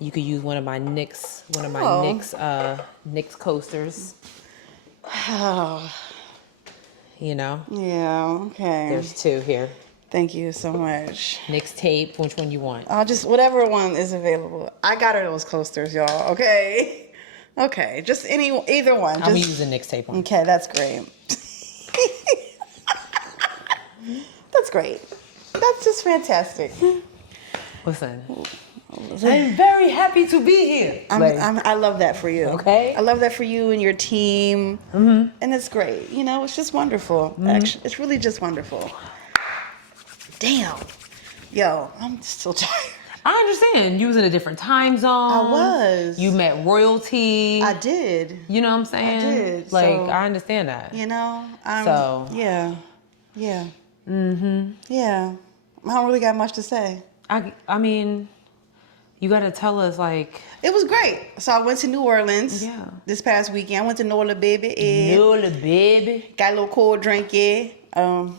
You could use one of my Knicks Knicks coasters. You know? Yeah, okay. There's 2 here. Thank you so much. Knicks tape. Which one you want? I'll just, whatever one is available. I got her those coasters, y'all, okay? Okay, just either one. I'm using Knicks tape one. Okay, that's great. That's great. That's just fantastic. Listen, I'm very happy to be here. I love that for you. Okay. I love that for you and your team. And it's great. You know, it's just wonderful. Actually, it's really just wonderful. Damn. Yo, I'm still tired. I understand. You was in a different time zone. I was. You met royalty. I did. You know what I'm saying? I did. Like, so, I understand that. You know? Yeah. Yeah. Yeah. I don't really got much to say. I mean, you got to tell us, like... It was great. So I went to New Orleans this past weekend. I went to New Orleans, baby. New Orleans, baby. Got a little cold drink, yeah. Oh,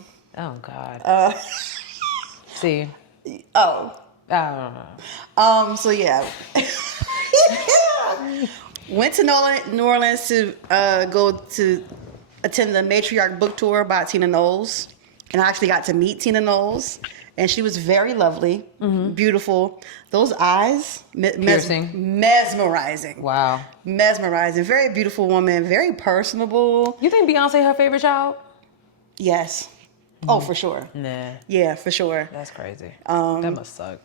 God. See? Oh. I don't know. So, yeah. Went to New Orleans to go to attend the Matriarch book tour by Tina Knowles. And I actually got to meet Tina Knowles. And she was very lovely, beautiful. Those eyes, mesmerizing. Wow. Mesmerizing. Very beautiful woman, very personable. You think Beyonce her favorite child? Yes. Oh, for sure. Nah. Yeah, for sure. That's crazy. That must suck.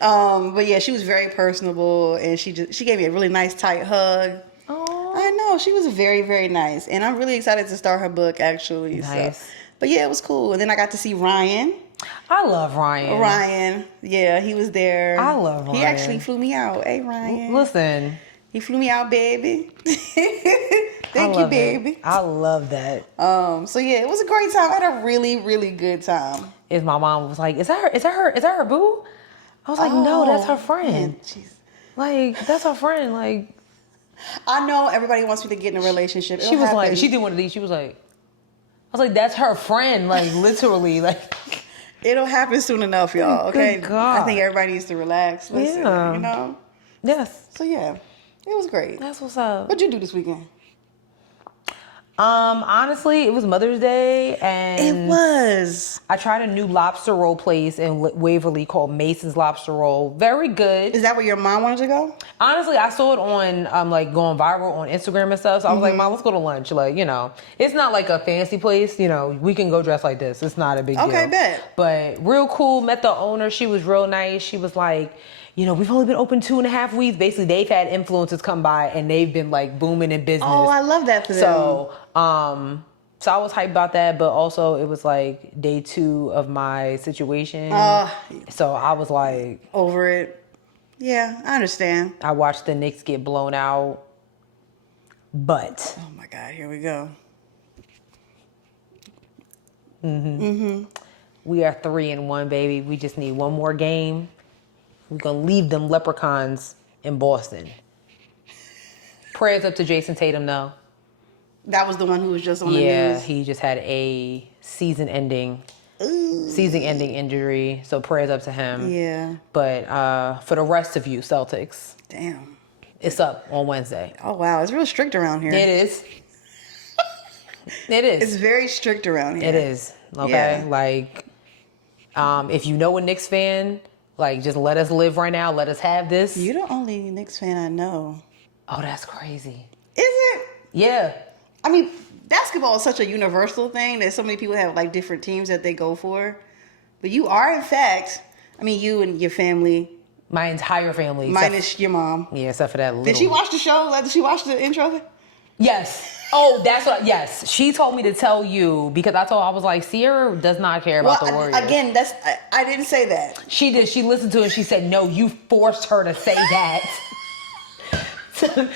But yeah, she was very personable, and she gave me a really nice tight hug. Oh. I know, she was very, very nice, and I'm really excited to start her book actually. Nice. So. But yeah, it was cool. And then I got to see Ryan. I love Ryan. Ryan, yeah, he was there. I love Ryan. He actually flew me out. Hey, Ryan. Listen. He flew me out, baby. Thank you, baby. I love that. So yeah, it was a great time. I had a really, really good time. My mom was like, is that her boo? I was like, no, that's her friend. Man, like, that's her friend. Like, I know everybody wants me to get in a relationship. She was like, she did one of these. She was like, I was like, that's her friend. Like, literally, like. It'll happen soon enough, y'all. Okay. Good God. I think everybody needs to relax. Listen, you know. Yes. So yeah, it was great. That's what's up. What'd you do this weekend? Honestly, it was Mother's Day, and it was. I tried a new lobster roll place in Waverly called Mason's Lobster Roll. Very good. Is that where your mom wanted to go? Honestly, I saw it on like going viral on Instagram and stuff. So I was like, Mom, let's go to lunch. Like, you know, it's not like a fancy place. You know, we can go dress like this. It's not a big deal. Okay, bet. But real cool. Met the owner. She was real nice. She was like, you know, we've only been open 2.5 weeks. Basically, they've had influencers come by and they've been like booming in business. Oh, I love that for them. So I was hyped about that, but also it was like day 2 of my situation. So I was like... Over it. Yeah, I understand. I watched the Knicks get blown out. But... Oh my God, here we go. We are 3-1, baby. We just need one more game. We're going to leave them leprechauns in Boston. Prayers up to Jason Tatum, though. That was the one who was just on the news? Yeah, he just had a season-ending injury, so prayers up to him. Yeah. But for the rest of you, Celtics. Damn. It's up on Wednesday. Oh, wow. It's real strict around here. It is. It is. It's very strict around here. It is. Okay? Yeah. Like, if you know a Knicks fan... Like, just let us live right now. Let us have this. You're the only Knicks fan I know. Oh, that's crazy. Is it? Yeah. I mean, basketball is such a universal thing that so many people have, like, different teams that they go for. But you are, in fact, I mean, you and your family. My entire family. Minus your mom. Yeah, except for that little... Did she watch the show? Like, did she watch the intro? Yes. Oh, that's what... Yes. She told me to tell you because I was like, Sierra does not care about the Warriors. Again, I didn't say that. She did. She listened to it and she said, no, you forced her to say that. Because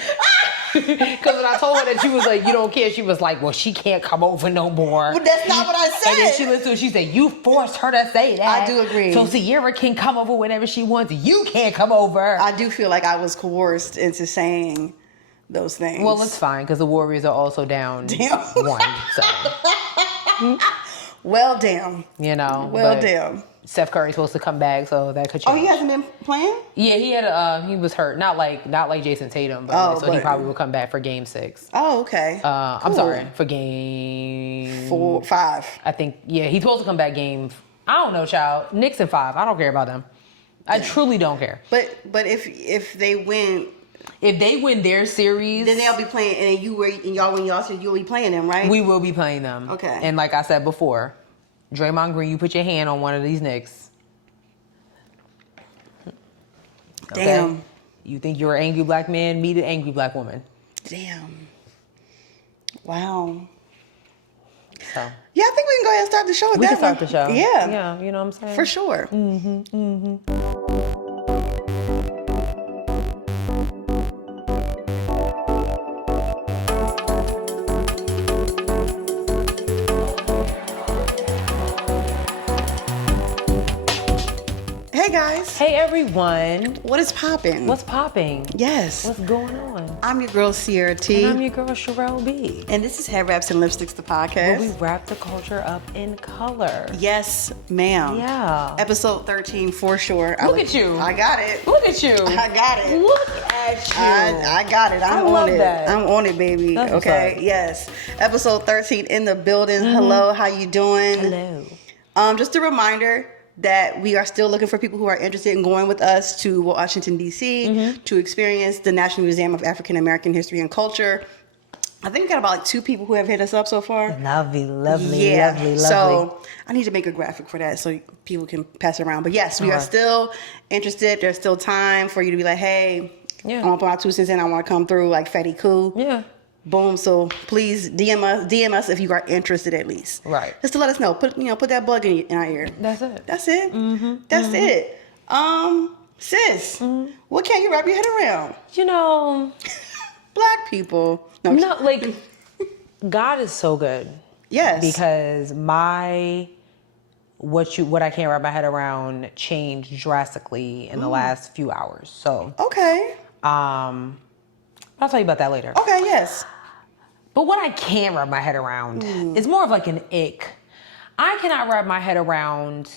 when I told her that, she was like, you don't care. She was like, well, she can't come over no more. But that's not what I said. And then she listened to it. She said, you forced her to say that. I do agree. So Sierra can come over whenever she wants. You can't come over. I do feel like I was coerced into saying those things. Well, it's fine because the Warriors are also down 1. So. Well, damn. You know. Well, damn. Steph Curry's supposed to come back, so that could change. Oh, he hasn't been playing? Yeah, he was hurt. Not like Jason Tatum, but he probably will come back for Game 6. Oh, okay. I'm sorry, for Game 5. I think he's supposed to come back Game. I don't know, child. Knicks in 5. I don't care about them. I truly don't care. But if they win. If they win their series, then they'll be playing, and y'all win y'all series, you'll be playing them, right? We will be playing them. Okay. And like I said before, Draymond Green, you put your hand on one of these Knicks. Okay? Damn. You think you're an angry black man? Meet an angry black woman. Damn. Wow. So. Yeah, I think we can go ahead and start the show with we that can start one. the show. Yeah. Yeah, you know what I'm saying? For sure. Hey guys. Hey everyone. What is popping? What's popping? Yes. What's going on? I'm your girl Sierra T. And I'm your girl Sherelle B. And this is Headwraps and Lipsticks, the podcast. Where we wrap the culture up in color. Yes, ma'am. Yeah. Episode 13 for sure. Look at you. I got it. Look at you. I got it. Look at you. I got it. I'm I on love it. that. I'm on it, baby. That's what's okay. up. Yes. Episode 13 in the building. Hello. How you doing? Hello. Just a reminder that we are still looking for people who are interested in going with us to Washington, D.C. To experience the National Museum of African American History and Culture. I think we got about 2 people who have hit us up so far. Lovely. So I need to make a graphic for that so people can pass it around. But yes, we are still interested. There's still time for you to be like, hey, I want to put my 2 cents in. I want to come through like Fatty Cool. Yeah. Boom. So please DM us if you are interested at least. Right. Just to let us know. Put that bug in our ear. That's it. That's it. That's it. Sis, what can't you wrap your head around? You know, Black people. No, like God is so good. Yes. Because what I can't wrap my head around changed drastically in the last few hours. So okay. I'll tell you about that later. Okay, yes. But what I can wrap my head around is more of like an ick. I cannot wrap my head around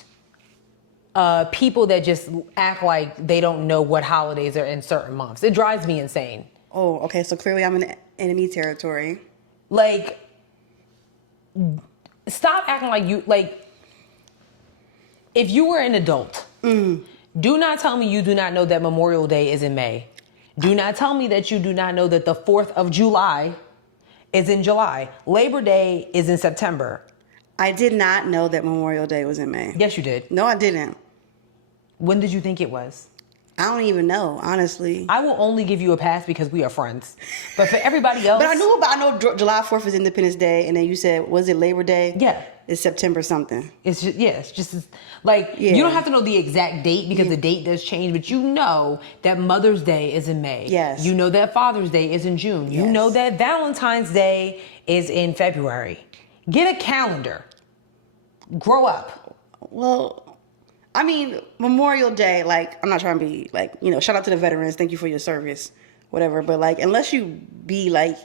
people that just act like they don't know what holidays are in certain months. It drives me insane. Oh, okay. So clearly I'm in enemy territory. Like, stop acting like you, like, if you were an adult, do not tell me you do not know that Memorial Day is in May. Do not tell me that you do not know that the 4th of July is in July. Labor Day is in September. I did not know that Memorial Day was in May. Yes, you did. No, I didn't. When did you think it was? I don't even know, honestly. I will only give you a pass because we are friends. But for everybody else... But I know July 4th is Independence Day, and then you said, was it Labor Day? Yeah. It's September something. It's just like, you don't have to know the exact date because the date does change, but you know that Mother's Day is in May. Yes. You know that Father's Day is in June. You know that Valentine's Day is in February. Get a calendar. Grow up. Well, I mean, Memorial Day, like, I'm not trying to be, like, shout out to the veterans. Thank you for your service, whatever. But, like, unless you be, like,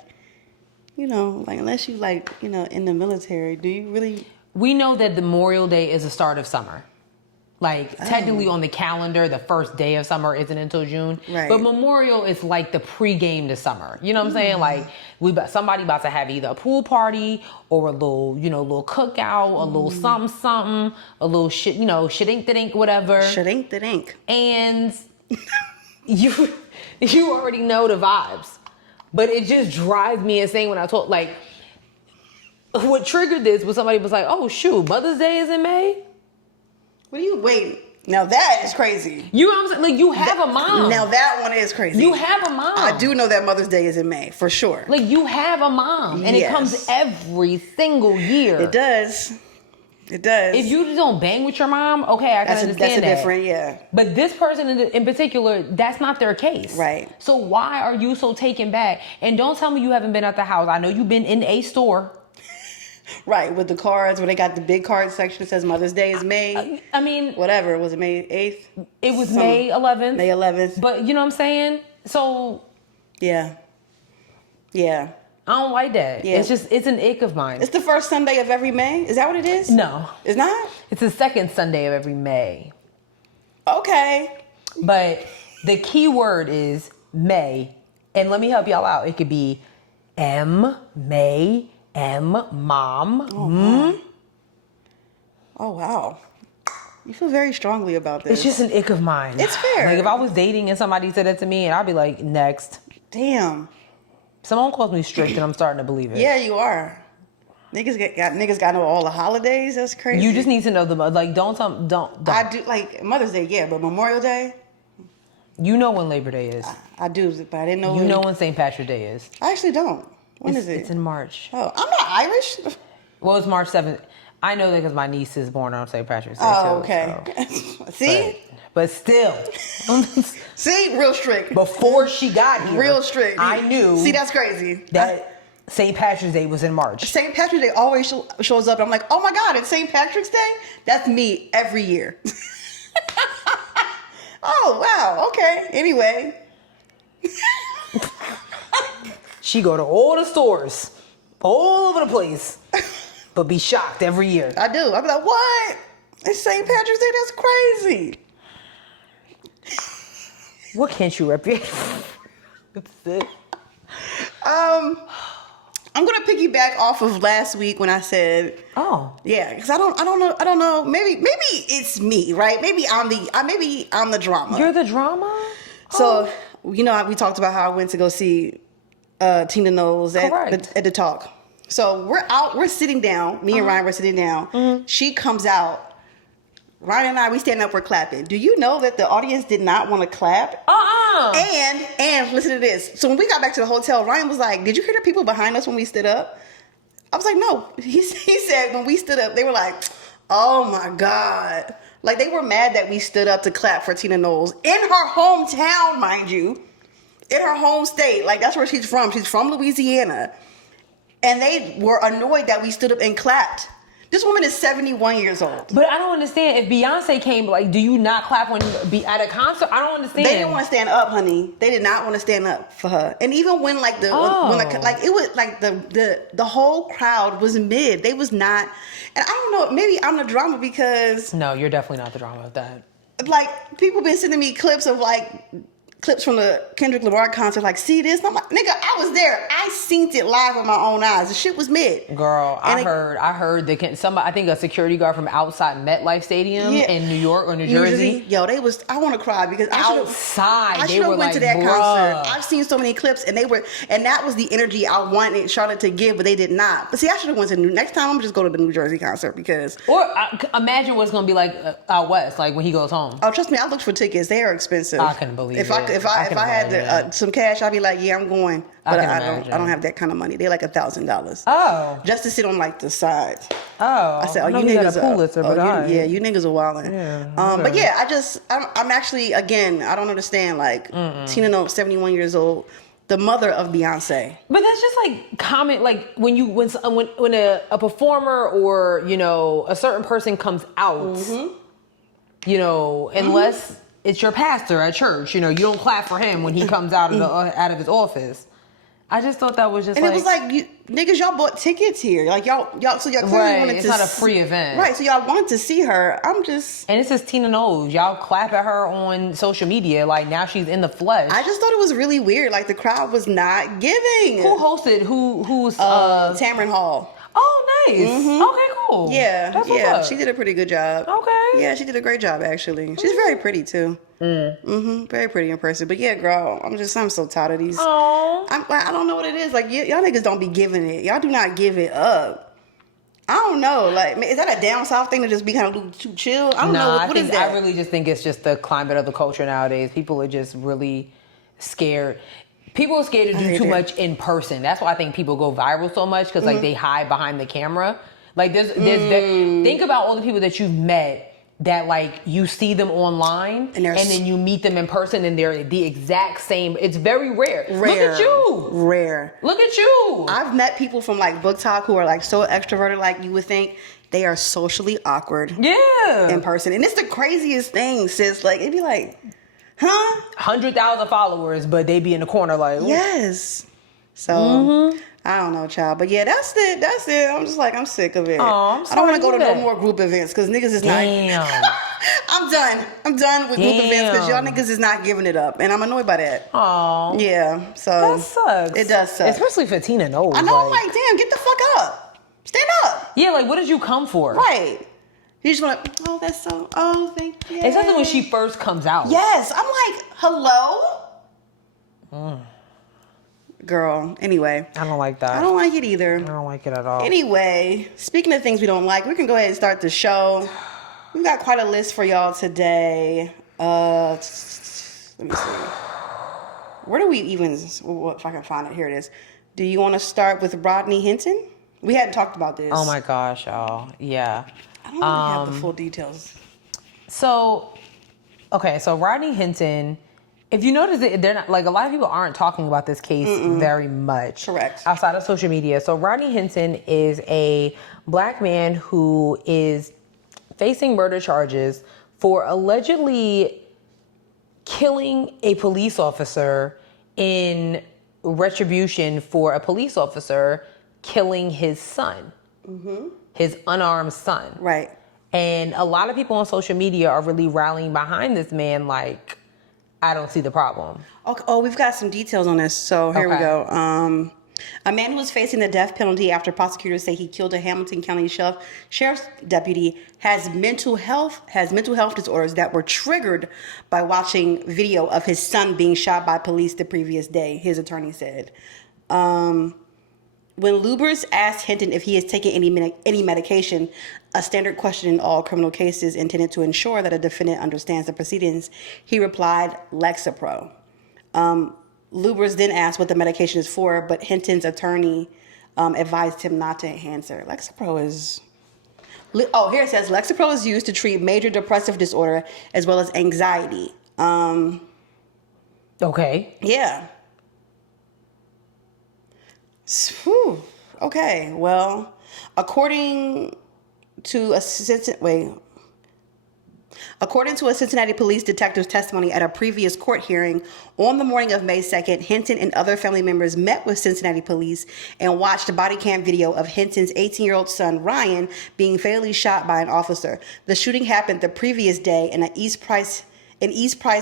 unless you, like, in the military, do you really... We know that the Memorial Day is the start of summer. Like, technically on the calendar, the first day of summer isn't until June. Right. But Memorial is like the pregame to summer. You know what I'm saying? Like, somebody about to have either a pool party or a little, little cookout, a little something, a little shit, shit-ink-the-dink, whatever. Shit-ink-the-dink. And you already know the vibes. But it just drives me insane when I talk, like, what triggered this was somebody was like, oh, shoot, Mother's Day is in May? Wait, now that is crazy. You know what I'm saying? Like, you have a mom. Now that one is crazy. You have a mom. I do know that Mother's Day is in May, for sure. Like, you have a mom. And it comes every single year. It does. It does. If you don't bang with your mom, okay, I can understand that. Different, yeah. But this person in particular, that's not their case. Right. So why are you so taken back? And don't tell me you haven't been at the house. I know you've been in a store. Right, with the cards where they got the big card section that says Mother's Day is May. I mean... Whatever. Was it May 8th? It was May 11th. May 11th. But you know what I'm saying? So... Yeah. I don't like that. Yeah. It's an ick of mine. It's the first Sunday of every May. Is that what it is? No. It's not? It's the second Sunday of every May. Okay. But the key word is May. And let me help y'all out. It could be M, May, M, Mom. Oh, wow. You feel very strongly about this. It's just an ick of mine. It's fair. Like if I was dating and somebody said that to me, and I'd be like, next. Damn. Someone calls me strict and I'm starting to believe it. Yeah, you are. Niggas got to know all the holidays. That's crazy. You just need to know like don't. I do, like Mother's Day, yeah, but Memorial Day? You know when Labor Day is. I do, but I didn't know. You know when St. Patrick's Day is. I actually don't. When is it? It's in March. Oh, I'm not Irish. Well, it's March 7th. I know that because my niece is born on St. Patrick's Day Oh, too. okay. So. See? But still. See? Real strict. Before she got here. Real strict. I knew. See, that's crazy. That St. Patrick's Day was in March. St. Patrick's Day always shows up. And I'm like, oh my God, it's St. Patrick's Day? That's me every year. Oh, wow. Okay. Anyway. She go to all the stores. All over the place. But be shocked every year. I do. I'll be like, what? It's St. Patrick's Day? That's crazy. What can't you repeat? That's it. I'm gonna piggyback off of last week when I said, Oh. yeah, because I don't know. Maybe it's me, right? Maybe I'm the drama. You're the drama? So we talked about how I went to go see Tina Knowles at the talk. So we're sitting down. Me and Ryan were sitting down. Mm-hmm. She comes out. Ryan and I, we stand up, we're clapping. Do you know that the audience did not want to clap? And listen to this. So when we got back to the hotel, Ryan was like, did you hear the people behind us when we stood up? I was like, no. He said when we stood up, they were like, oh my God. Like they were mad that we stood up to clap for Tina Knowles in her hometown, mind you. In her home state. Like that's where she's from. She's from Louisiana. And they were annoyed that we stood up and clapped. This woman is 71 years old. But I don't understand. If Beyonce came, like, do you not clap when you be at a concert? I don't understand. They didn't want to stand up, honey. They did not want to stand up for her. And even when like it was like the whole crowd was mid. They was not. And I don't know. Maybe I'm the drama because no, you're definitely not the drama of that. Like people been sending me clips from the Kendrick Lamar concert, like, see this? And I'm like, nigga, I was there. I seen it live with my own eyes. The shit was mid. Girl, I heard I think a security guard from outside MetLife Stadium in New York or New Jersey. Yo, I want to cry because I should have went to that Bruh. concert. I've seen so many clips and that was the energy I wanted Charlotte to give, but they did not. But see, I should have went to next time I'm just go to the New Jersey concert because. Or imagine what it's going to be like out west, like when he goes home. Oh, trust me, I looked for tickets. They are expensive. I couldn't believe it. If I had some cash, I'd be like, yeah, I'm going. But I don't have that kind of money. They're like $1,000. Oh. Just to sit on like the sides. Oh. I said, you niggas are you niggas are wilding. Yeah, but yeah, I'm actually, again, I don't understand. Like Tina Knowles, 71 years old, the mother of Beyonce. But that's just like comment, like when a performer or a certain person comes out, unless it's your pastor at church, you don't clap for him when he comes out of his office. I just thought that was just and it was like, niggas, y'all bought tickets here. Like y'all clearly wanted to. It's not a free event. Right, so y'all wanted to see her. And it says Tina Knowles. Y'all clap at her on social media. Like now she's in the flesh. I just thought it was really weird. Like the crowd was not giving. Who hosted? Who's Tamron Hall. Oh, nice. Mm-hmm. Okay, cool. Yeah, that's what's up. She did a pretty good job. Okay. Yeah, she did a great job actually. She's very pretty too. Very pretty in person. But yeah, girl, I'm so tired of these. Aww. I don't know what it is. Like y'all niggas don't be giving it. Y'all do not give it up. I don't know. Like, is that a down south thing to just be kind of too chill? I don't know. What is that? I really just think it's just the climate of the culture nowadays. People are just really scared. People are scared to do too much in person. That's why I think people go viral so much because like they hide behind the camera. Like think about all the people that you've met that like you see them online and then you meet them in person and they're the exact same. It's very rare. Look at you. Rare. Look at you. I've met people from like Book Talk who are like so extroverted, like you would think they are socially awkward. Yeah. In person. And it's the craziest thing, sis. Like it'd be like, huh? 100,000 followers, but they be in the corner like, ooh. Yes. So I don't know, child. But yeah, that's it. I'm just like, I'm sick of it. Oh, I'm I don't want to go to sorry no more group events because niggas is Damn. not. I'm done with group events because y'all niggas is not giving it up, and I'm annoyed by that. Oh. Yeah. So That sucks. It does suck. Especially for Tina Knowles. I know. I'm like, damn, get the fuck up. Stand up. Yeah, like, what did you come for? Right. You just want to, oh, that's so, oh, thank you. Especially when she first comes out. Yes. I'm like, hello? Girl, anyway. I don't like that. I don't like it either. I don't like it at all. Anyway, speaking of things we don't like, we can go ahead and start the show. We've got quite a list for y'all today. Let me see. Where do we even, if I can find it, here it is. Do you want to start with Rodney Hinton? We hadn't talked about this. Oh my gosh, y'all. Yeah. I don't really have the full details. So Rodney Hinton, if you notice it, they're not, like, a lot of people aren't talking about this case very much. Correct. Outside of social media. So Rodney Hinton is a black man who is facing murder charges for allegedly killing a police officer in retribution for a police officer killing his son, his unarmed son. Right. And a lot of people on social media are really rallying behind this man like, I don't see the problem. Okay. Oh, we've got some details on this. So here we go. A man who was facing the death penalty after prosecutors say he killed a Hamilton County sheriff's deputy has mental health disorders that were triggered by watching video of his son being shot by police the previous day, his attorney said. When Lubers asked Hinton if he has taken any medication, a standard question in all criminal cases intended to ensure that a defendant understands the proceedings, he replied, Lexapro. Lubers then asked what the medication is for, but Hinton's attorney advised him not to answer. Lexapro is... Oh, here it says, Lexapro is used to treat major depressive disorder as well as anxiety. Okay. Yeah. Whew. Okay, well, according to a Cincinnati police detective's testimony at a previous court hearing on the morning of May 2nd, Hinton and other family members met with Cincinnati police and watched a body cam video of Hinton's 18-year-old son, Ryan, being fatally shot by an officer. The shooting happened the previous day in East Price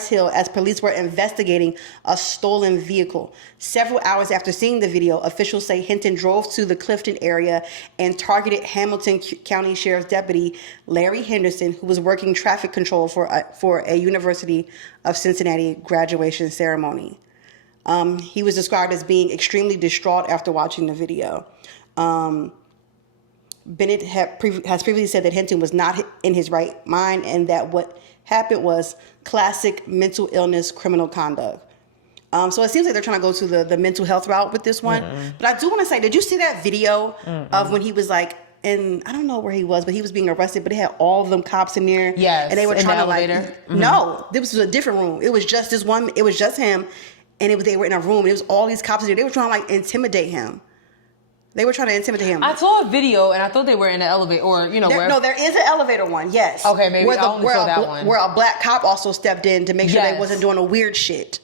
Hill as police were investigating a stolen vehicle. Several hours after seeing the video, officials say Hinton drove to the Clifton area and targeted Hamilton County Sheriff's Deputy Larry Henderson, who was working traffic control for a University of Cincinnati graduation ceremony. He was described as being extremely distraught after watching the video. Bennett has previously said that Hinton was not in his right mind and that what happened was classic mental illness criminal conduct. So it seems like they're trying to go to the mental health route with this one. But I do want to say, did you see that video of when he was like in, I don't know where he was, but he was being arrested, but he had all of them cops in there. Yes. And they were in trying the to elevator? No, this was a different room. It was just this one, it was just him. And they were in a room and it was all these cops in there. They were trying to like intimidate him. They were trying to intimidate him. I saw a video and I thought they were in the elevator or, where. No, there is an elevator one, yes. Okay, maybe I only saw that one. Where a black cop also stepped in to make sure they wasn't doing a weird shit.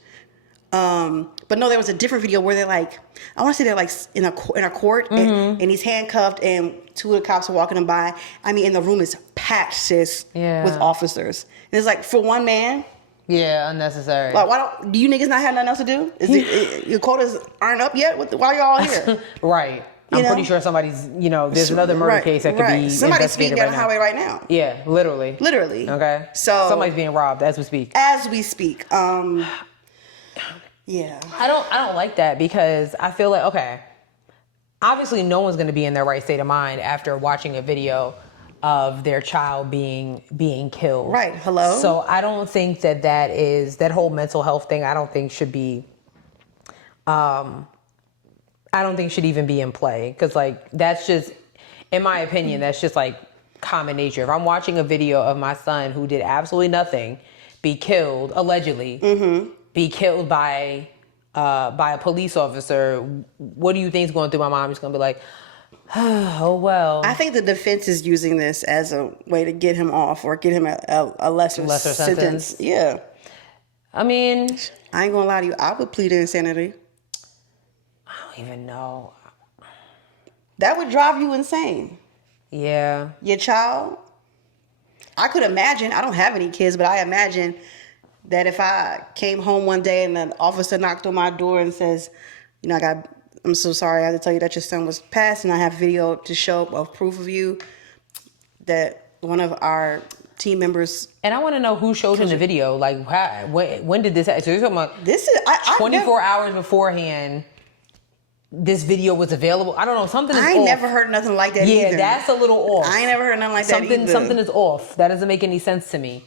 But no, there was a different video where they're like, I want to say they're like in a court and he's handcuffed and two of the cops are walking him by. I mean, and the room is packed, sis, with officers. And it's like, for one man. Yeah, unnecessary. Like, do you niggas not have nothing else to do? Your quotas aren't up yet? Why y'all all here? Right. I'm pretty sure somebody's, there's another murder case that could be somebody's speeding down right the highway right now. Yeah, literally. Okay. So somebody's being robbed as we speak. Yeah. I don't like that because I feel like, okay, obviously no one's going to be in their right state of mind after watching a video of their child being killed. Right. Hello. So I don't think that whole mental health thing, I don't think should be, I don't think should even be in play. Cause like, that's just, in my opinion, that's just like common nature. If I'm watching a video of my son who did absolutely nothing, be killed, allegedly, be killed by a police officer, what do you think is going through my mind? I'm just gonna be like, oh, well. I think the defense is using this as a way to get him off or get him a lesser sentence. Yeah. I mean, I ain't gonna lie to you. I would plead insanity. even know. That would drive you insane. Yeah. Your child. I could imagine. I don't have any kids, but I imagine that if I came home one day and an officer knocked on my door and says, you know, I'm so sorry, I have to tell you that your son was passed, and I have video to show of proof of you, that one of our team members. And I want to know who showed him the video. Like, when did this happen? So you're talking about this is 24 hours beforehand. This video was available. I don't know. Something is off. I ain't never heard nothing like that either. Yeah, that's a little off. I ain't never heard nothing like that either. Something is off. That doesn't make any sense to me.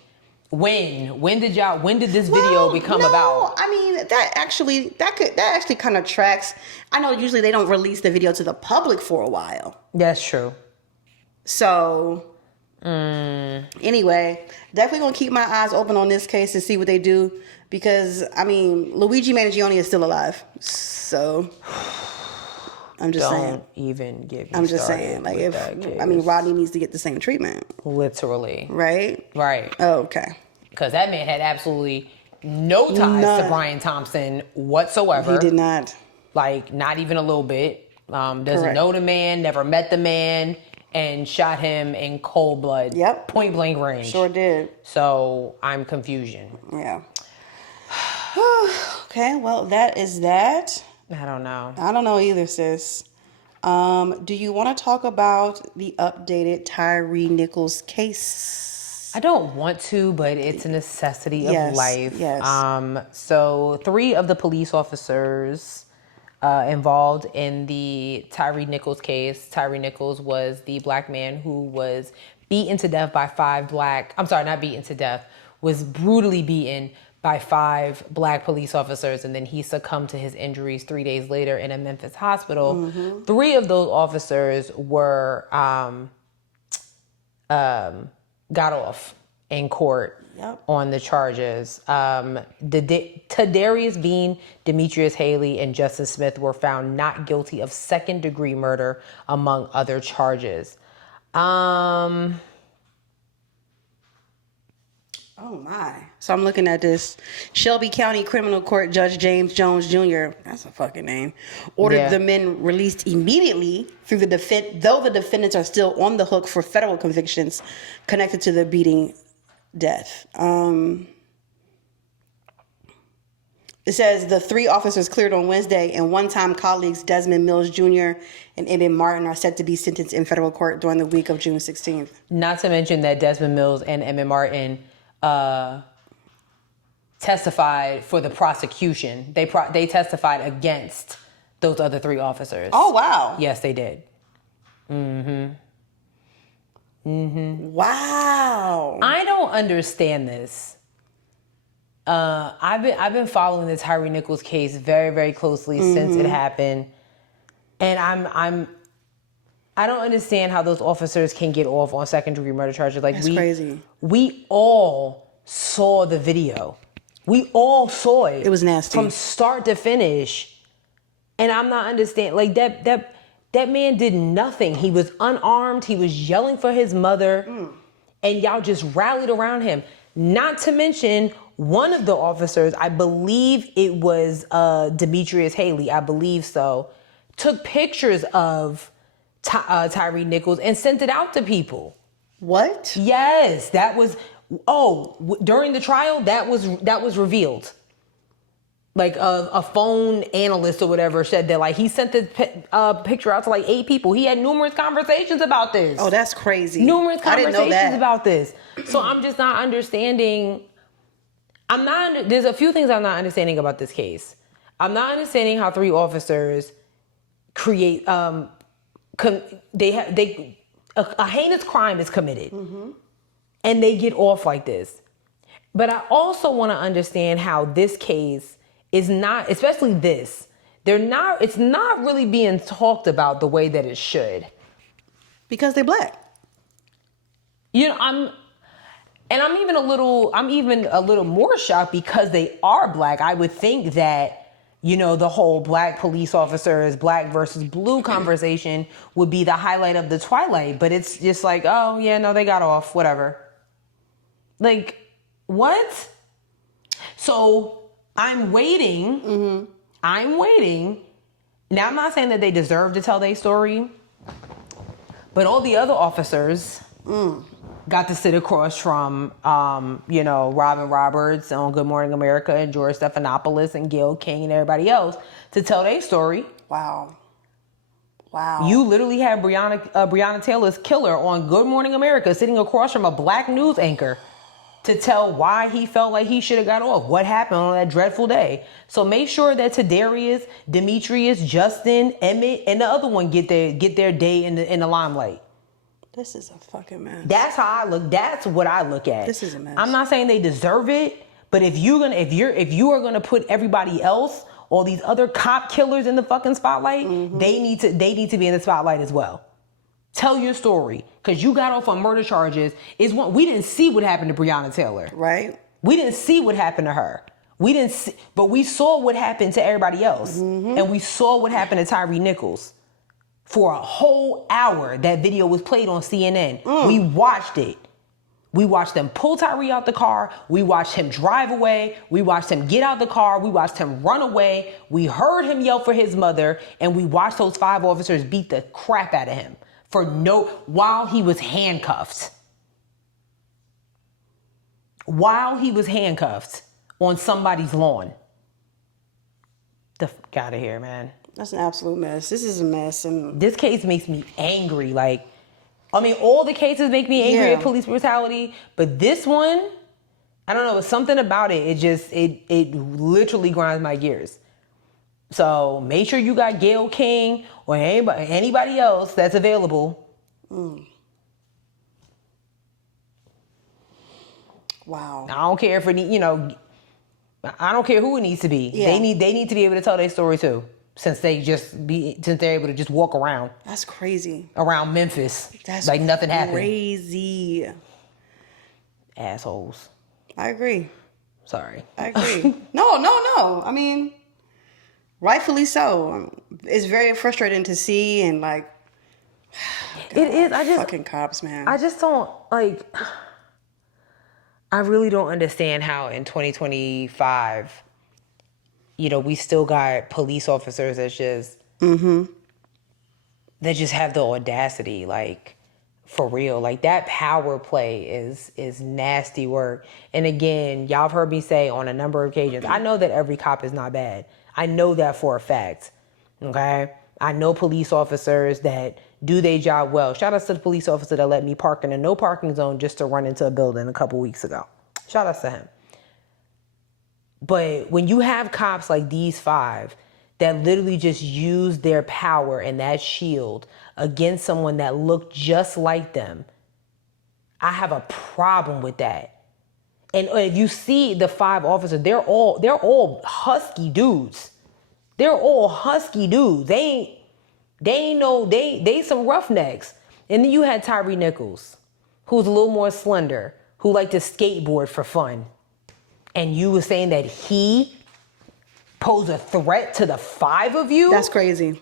When did this video become about? I mean, that actually kind of tracks. I know usually they don't release the video to the public for a while. That's true. So, anyway, definitely gonna keep my eyes open on this case and see what they do, because I mean, Luigi Mangione is still alive. So, I'm just saying. Don't even get me I'm just started saying, I mean, Rodney needs to get the same treatment. Literally. Right? Right. Oh, okay. Because that man had absolutely no ties to Brian Thompson whatsoever. He did not. Like, not even a little bit. Doesn't Correct. know the man, never met the man, and shot him in cold blood. Yep. Point blank range. Sure did. So, I'm confusion. Yeah. Okay, well, that is that. I don't know. I don't know either, sis. Do you want to talk about the updated Tyre Nichols case? I don't want to, but it's a necessity of life. Yes. So 3 of the police officers involved in the Tyre Nichols case. Tyre Nichols was the black man who was beaten to death by 5 black... I'm sorry, not beaten to death. Was brutally beaten by 5 black police officers, and then he succumbed to his injuries 3 days later in a Memphis hospital. Mm-hmm. 3 of those officers were got off in court on the charges. Tadarius Bean, Demetrius Haley, and Justin Smith were found not guilty of second-degree murder, among other charges. Oh my. So I'm looking at this. Shelby County Criminal Court Judge James Jones Jr., that's a fucking name, ordered the men released immediately though the defendants are still on the hook for federal convictions connected to the beating death. It says the 3 officers cleared on Wednesday, and one-time colleagues Desmond Mills Jr. and Emmett Martin are set to be sentenced in federal court during the week of June 16th. Not to mention that Desmond Mills and Emmett Martin testified for the prosecution. They testified against those other 3 officers. Oh, wow. Yes, they did. Mm-hmm. Mm-hmm. Wow. I don't understand this. I've been following the Tyre Nichols case very, very closely since it happened. And I don't understand how those officers can get off on second-degree murder charges. Like, that's crazy. We all saw the video. We all saw it. It was nasty from start to finish. And I'm not understanding. Like, that man did nothing. He was unarmed. He was yelling for his mother, and y'all just rallied around him. Not to mention, one of the officers, I believe it was Demetrius Haley, I believe so, took pictures of Tyre Nichols and sent it out to people. What? Yes, that was. During the trial, that was revealed. Like a phone analyst or whatever said that, like, he sent the picture out to like 8 people. He had numerous conversations about this. Oh, that's crazy. Numerous conversations about this. So I'm just not understanding. There's a few things I'm not understanding about this case. I'm not understanding how 3 officers create a heinous crime is committed, and they get off like this. But I also want to understand how this case is not, especially this, it's not really being talked about the way that it should. Because they're black. You know, I'm even a little more shocked because they are black. I would think that, you know, the whole black police officers, black versus blue conversation would be the highlight of the twilight. But it's just like, oh, yeah, no, they got off, whatever. Like, what? So I'm waiting. Now, I'm not saying that they deserve to tell their story, but all the other officers got to sit across from, Robin Roberts on Good Morning America and George Stephanopoulos and Gayle King and everybody else to tell their story. Wow. You literally had Breonna Taylor's killer on Good Morning America sitting across from a black news anchor to tell why he felt like he should have got off, what happened on that dreadful day. So make sure that Tadarius, Demetrius, Justin, Emmett, and the other one get their day in the limelight. This is a fucking mess. That's how I look. That's what I look at. This is a mess. I'm not saying they deserve it, but if you are gonna put everybody else, all these other cop killers in the fucking spotlight, they need to be in the spotlight as well. Tell your story, because you got off on murder charges. We didn't see what happened to Breonna Taylor. Right. We didn't see what happened to her. We didn't see, but we saw what happened to everybody else. And we saw what happened to Tyre Nichols. For a whole hour, that video was played on CNN. We watched it. We watched them pull Tyre out the car. We watched him drive away. We watched him get out the car. We watched him run away. We heard him yell for his mother. And we watched those 5 officers beat the crap out of him while he was handcuffed. While he was handcuffed on somebody's lawn. The fuck out of here, man. That's an absolute mess. This is a mess. And this case makes me angry. All the cases make me angry at police brutality, but this one, I don't know, it's something about it. It literally grinds my gears. So make sure you got Gayle King or anybody else that's available. Wow. I don't care if I don't care who it needs to be. Yeah. They need to be able to tell their story too. Since they're able to just walk around. That's crazy. Around Memphis. That's like nothing happened. Crazy. Assholes. I agree. Sorry. I agree. No. I mean, rightfully so. It's very frustrating to see and God, it is. fucking cops, man. I just don't I really don't understand how in 2025 we still got police officers that just have the audacity, for real. That power play is nasty work. And again, y'all have heard me say on a number of occasions, I know that every cop is not bad. I know that for a fact. Okay? I know police officers that do their job well. Shout out to the police officer that let me park in a no parking zone just to run into a building a couple weeks ago. Shout out to him. But when you have cops like these 5 that literally just use their power and that shield against someone that looked just like them, I have a problem with that. And if you see the 5 officers, they're all husky dudes. They're all husky dudes. They some roughnecks. And then you had Tyre Nichols, who's a little more slender, who liked to skateboard for fun. And you were saying that he posed a threat to the 5 of you? That's crazy.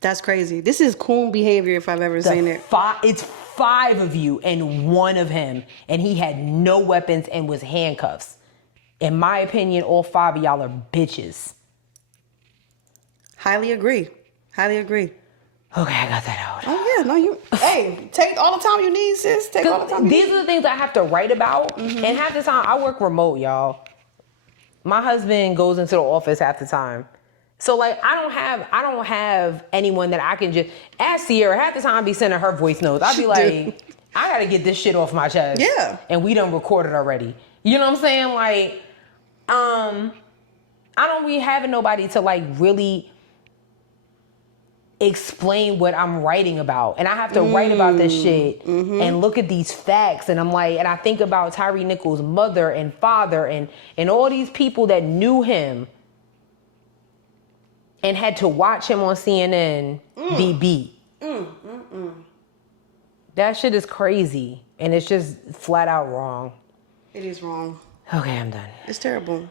That's crazy. This is coon behavior if I've ever seen it. It's 5 of you and 1 of him. And he had no weapons and was handcuffs. In my opinion, all 5 of y'all are bitches. Highly agree. Okay, I got that out. Oh yeah, hey, take all the time you need, sis. Take all the time you need. These are the things I have to write about. And half the time I work remote, y'all. My husband goes into the office half the time. So I don't have anyone that I can just ask Sierra. Half the time I'd be sending her voice notes. I'd be like, I gotta get this shit off my chest. Yeah. And we done recorded already. You know what I'm saying? I don't be having nobody to really explain what I'm writing about. And I have to write about this shit and look at these facts. And and I think about Tyre Nichols' mother and father and all these people that knew him and had to watch him on CNN be beat. That shit is crazy. And it's just flat out wrong. It is wrong. Okay, I'm done. It's terrible.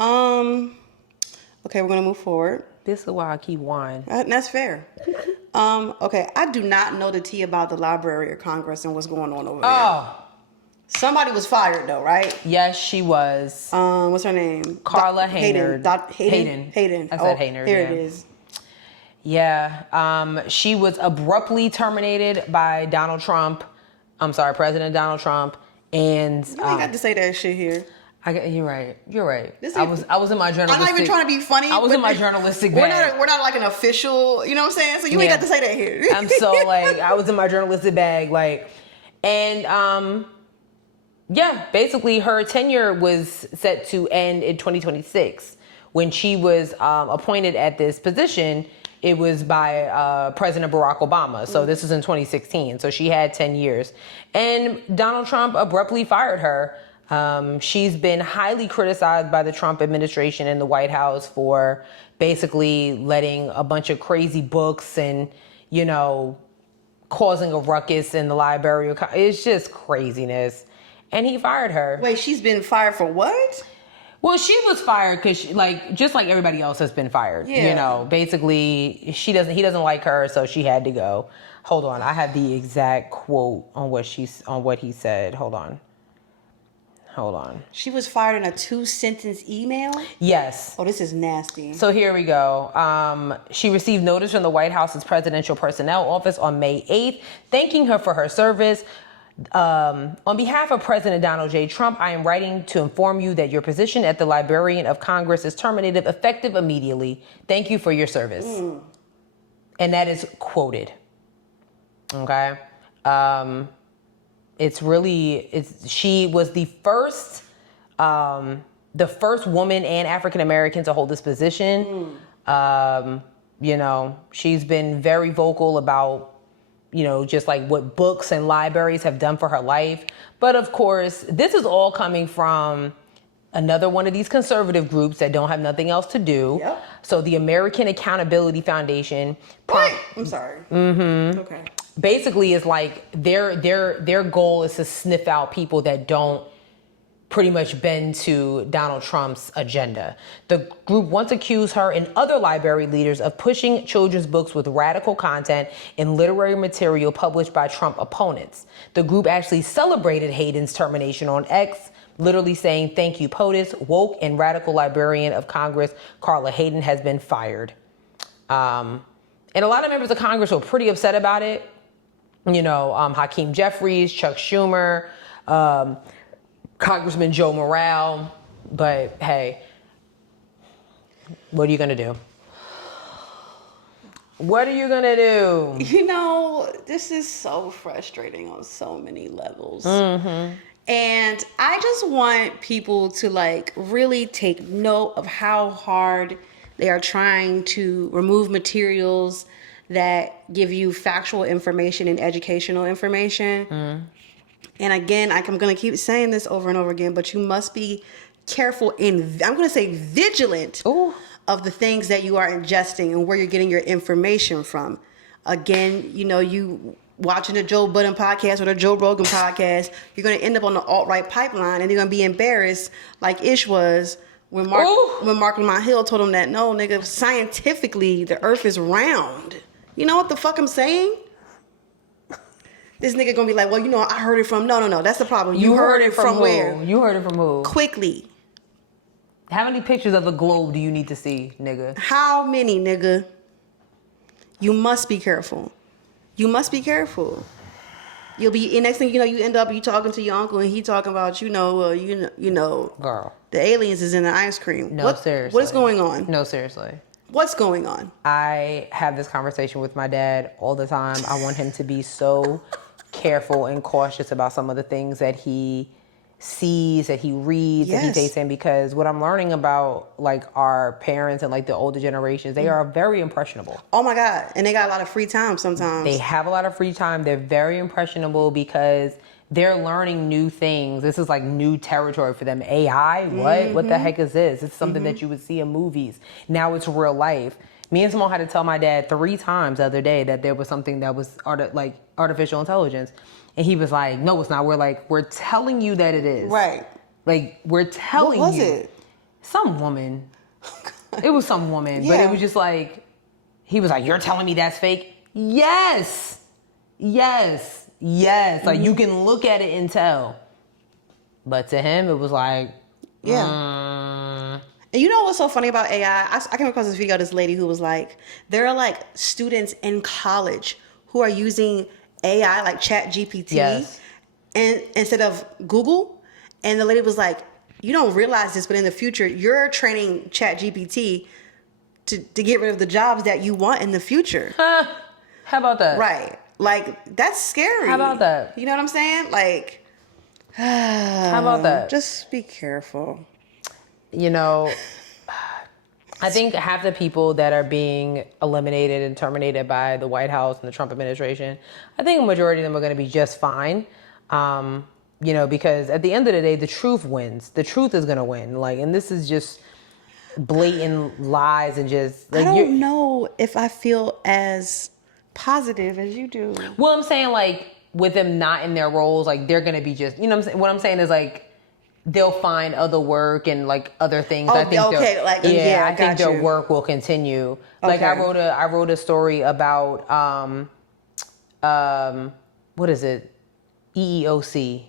Okay, we're gonna move forward. This is why I keep whining. That's fair. Okay, I do not know the tea about the Library of Congress and what's going on over there. Oh, Somebody was fired though, right? Yes, she was. What's her name? Carla Hayden. Hayden. I said Hayden. Here it is. Yeah. She was abruptly terminated by Donald Trump. I'm sorry, President Donald Trump. And you ain't got to say that shit here. You're right. I was in my journalistic. I'm not even trying to be funny. I was in my journalistic bag. We're not like an official. You know what I'm saying? So you ain't got to say that here. I'm so like I was in my journalistic bag, like, and yeah, basically her tenure was set to end in 2026 when she was appointed at this position. It was by President Barack Obama. So this was in 2016. So she had 10 years. And Donald Trump abruptly fired her. She's been highly criticized by the Trump administration and the White House for basically letting a bunch of crazy books and, you know, causing a ruckus in the library. It's just craziness. And he fired her. Wait, she's been fired for what? Well, she was fired because, just like everybody else has been fired. Yeah. You know, basically, he doesn't like her, so she had to go. Hold on, I have the exact quote on what he said. Hold on. She was fired in a 2-sentence email? Yes. Oh, this is nasty. So here we go. She received notice from the White House's Presidential Personnel Office on May 8th, thanking her for her service. On behalf of President Donald J. Trump, I am writing to inform you that your position at the Librarian of Congress is terminated effective immediately. Thank you for your service. And that is quoted. Okay. She was the first woman and African American to hold this position. You know, she's been very vocal about, you know, just like what books and libraries have done for her life. But of course, this is all coming from another one of these conservative groups that don't have nothing else to do. Yep. So the American Accountability Foundation. I'm sorry. Mm-hmm. Okay. Basically, it's like their goal is to sniff out people that don't pretty much bend to Donald Trump's agenda. The group once accused her and other library leaders of pushing children's books with radical content and literary material published by Trump opponents. The group actually celebrated Hayden's termination on X, literally saying, "Thank you, POTUS. Woke and radical Librarian of Congress Carla Hayden has been fired." And a lot of members of Congress were pretty upset about it. You know, Hakeem Jeffries, Chuck Schumer, Congressman Joe Morale, but hey, what are you gonna do? What are you gonna do? You know, this is so frustrating on so many levels. Mm-hmm. And I just want people to like really take note of how hard they are trying to remove materials that give you factual information and educational information. Mm. And again, I'm going to keep saying this over and over again, but you must be careful and I'm going to say vigilant of the things that you are ingesting and where you're getting your information from. Again, you know, you watching the Joe Budden podcast or the Joe Rogan podcast, you're going to end up on the alt-right pipeline and you're going to be embarrassed like Ish was when Marc Lamont Hill told him that, no, nigga, scientifically, the earth is round. You know what the fuck I'm saying? This nigga gonna be like, well, you know, I heard it from... No. That's the problem. You heard it from where? You heard it from who? Quickly. How many pictures of the globe do you need to see, nigga? How many, nigga? You must be careful. You must be careful. You'll be... Next thing you know, you end up... You talking to your uncle and he talking about, you know... Girl. The aliens is in the ice cream. Seriously. What is going on? No, seriously. What's going on? I have this conversation with my dad all the time. I want him to be so careful and cautious about some of the things that he sees, that he reads, that he takes in, because what I'm learning about like our parents and like the older generations, they are very impressionable. Oh my God. And they got a lot of free time sometimes. They have a lot of free time. They're very impressionable because they're learning new things. This is like new territory for them. AI, what? Mm-hmm. What the heck is this? It's something that you would see in movies. Now it's real life. Me and Simone had to tell my dad 3 times the other day that there was something that was artificial intelligence. And he was like, no, it's not. We're telling you that it is. Right. Like, we're telling you. What was it? Some woman. It was some woman. Yeah. But it was just like, he was like, you're telling me that's fake? Yes. Like, you can look at it and tell. But to him, it was like, yeah. And you know what's so funny about AI? I came across this video of this lady who was like, there are like students in college who are using AI, like Chat GPT, and instead of Google. And the lady was like, you don't realize this, but in the future, you're training Chat GPT to get rid of the jobs that you want in the future. How about that? Right. Like, that's scary. How about that? You know what I'm saying? Like, how about that? Just be careful. You know, I think half the people that are being eliminated and terminated by the White House and the Trump administration, I think a majority of them are going to be just fine. You know, because at the end of the day, the truth wins. The truth is going to win. Like, and this is just blatant lies and just like, I don't know if I feel as positive as you do. Well, I'm saying like with them not in their roles, like they're gonna be just, you know what I'm saying? What I'm saying is like they'll find other work and like other things. Oh, I think okay, like I think their work will continue. Okay. Like I wrote a story about what is it? EEOC.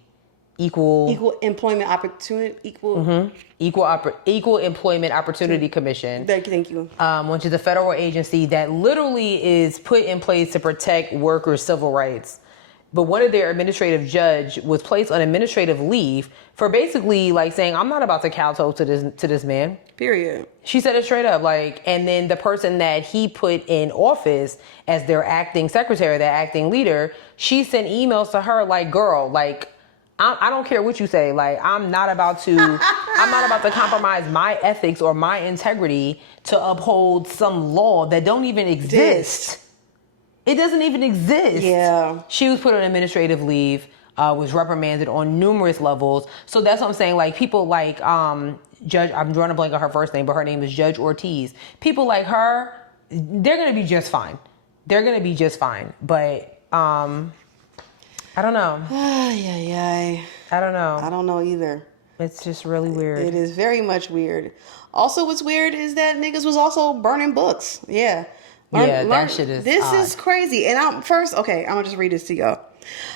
Equal Employment Opportunity Commission. Thank you. Which is a federal agency that literally is put in place to protect workers' civil rights. But one of their administrative judge was placed on administrative leave for basically like saying, I'm not about to kowtow to this man. Period. She said it straight up. Like, and then the person that he put in office as their acting secretary, their acting leader, she sent emails to her like, girl, like, I don't care what you say. Like, I'm not about to compromise my ethics or my integrity to uphold some law that don't even exist. It doesn't even exist. Yeah. She was put on administrative leave, was reprimanded on numerous levels. So that's what I'm saying. Like, people like Judge, I'm drawing a blank on her first name, but her name is Judge Ortiz. People like her, they're going to be just fine. They're going to be just fine. But, I don't know. I don't know. I don't know either. It's just really weird. It is very much weird. Also, what's weird is that niggas was also burning books. Yeah. That shit is This odd. is crazy. And I'm going to just read this to y'all.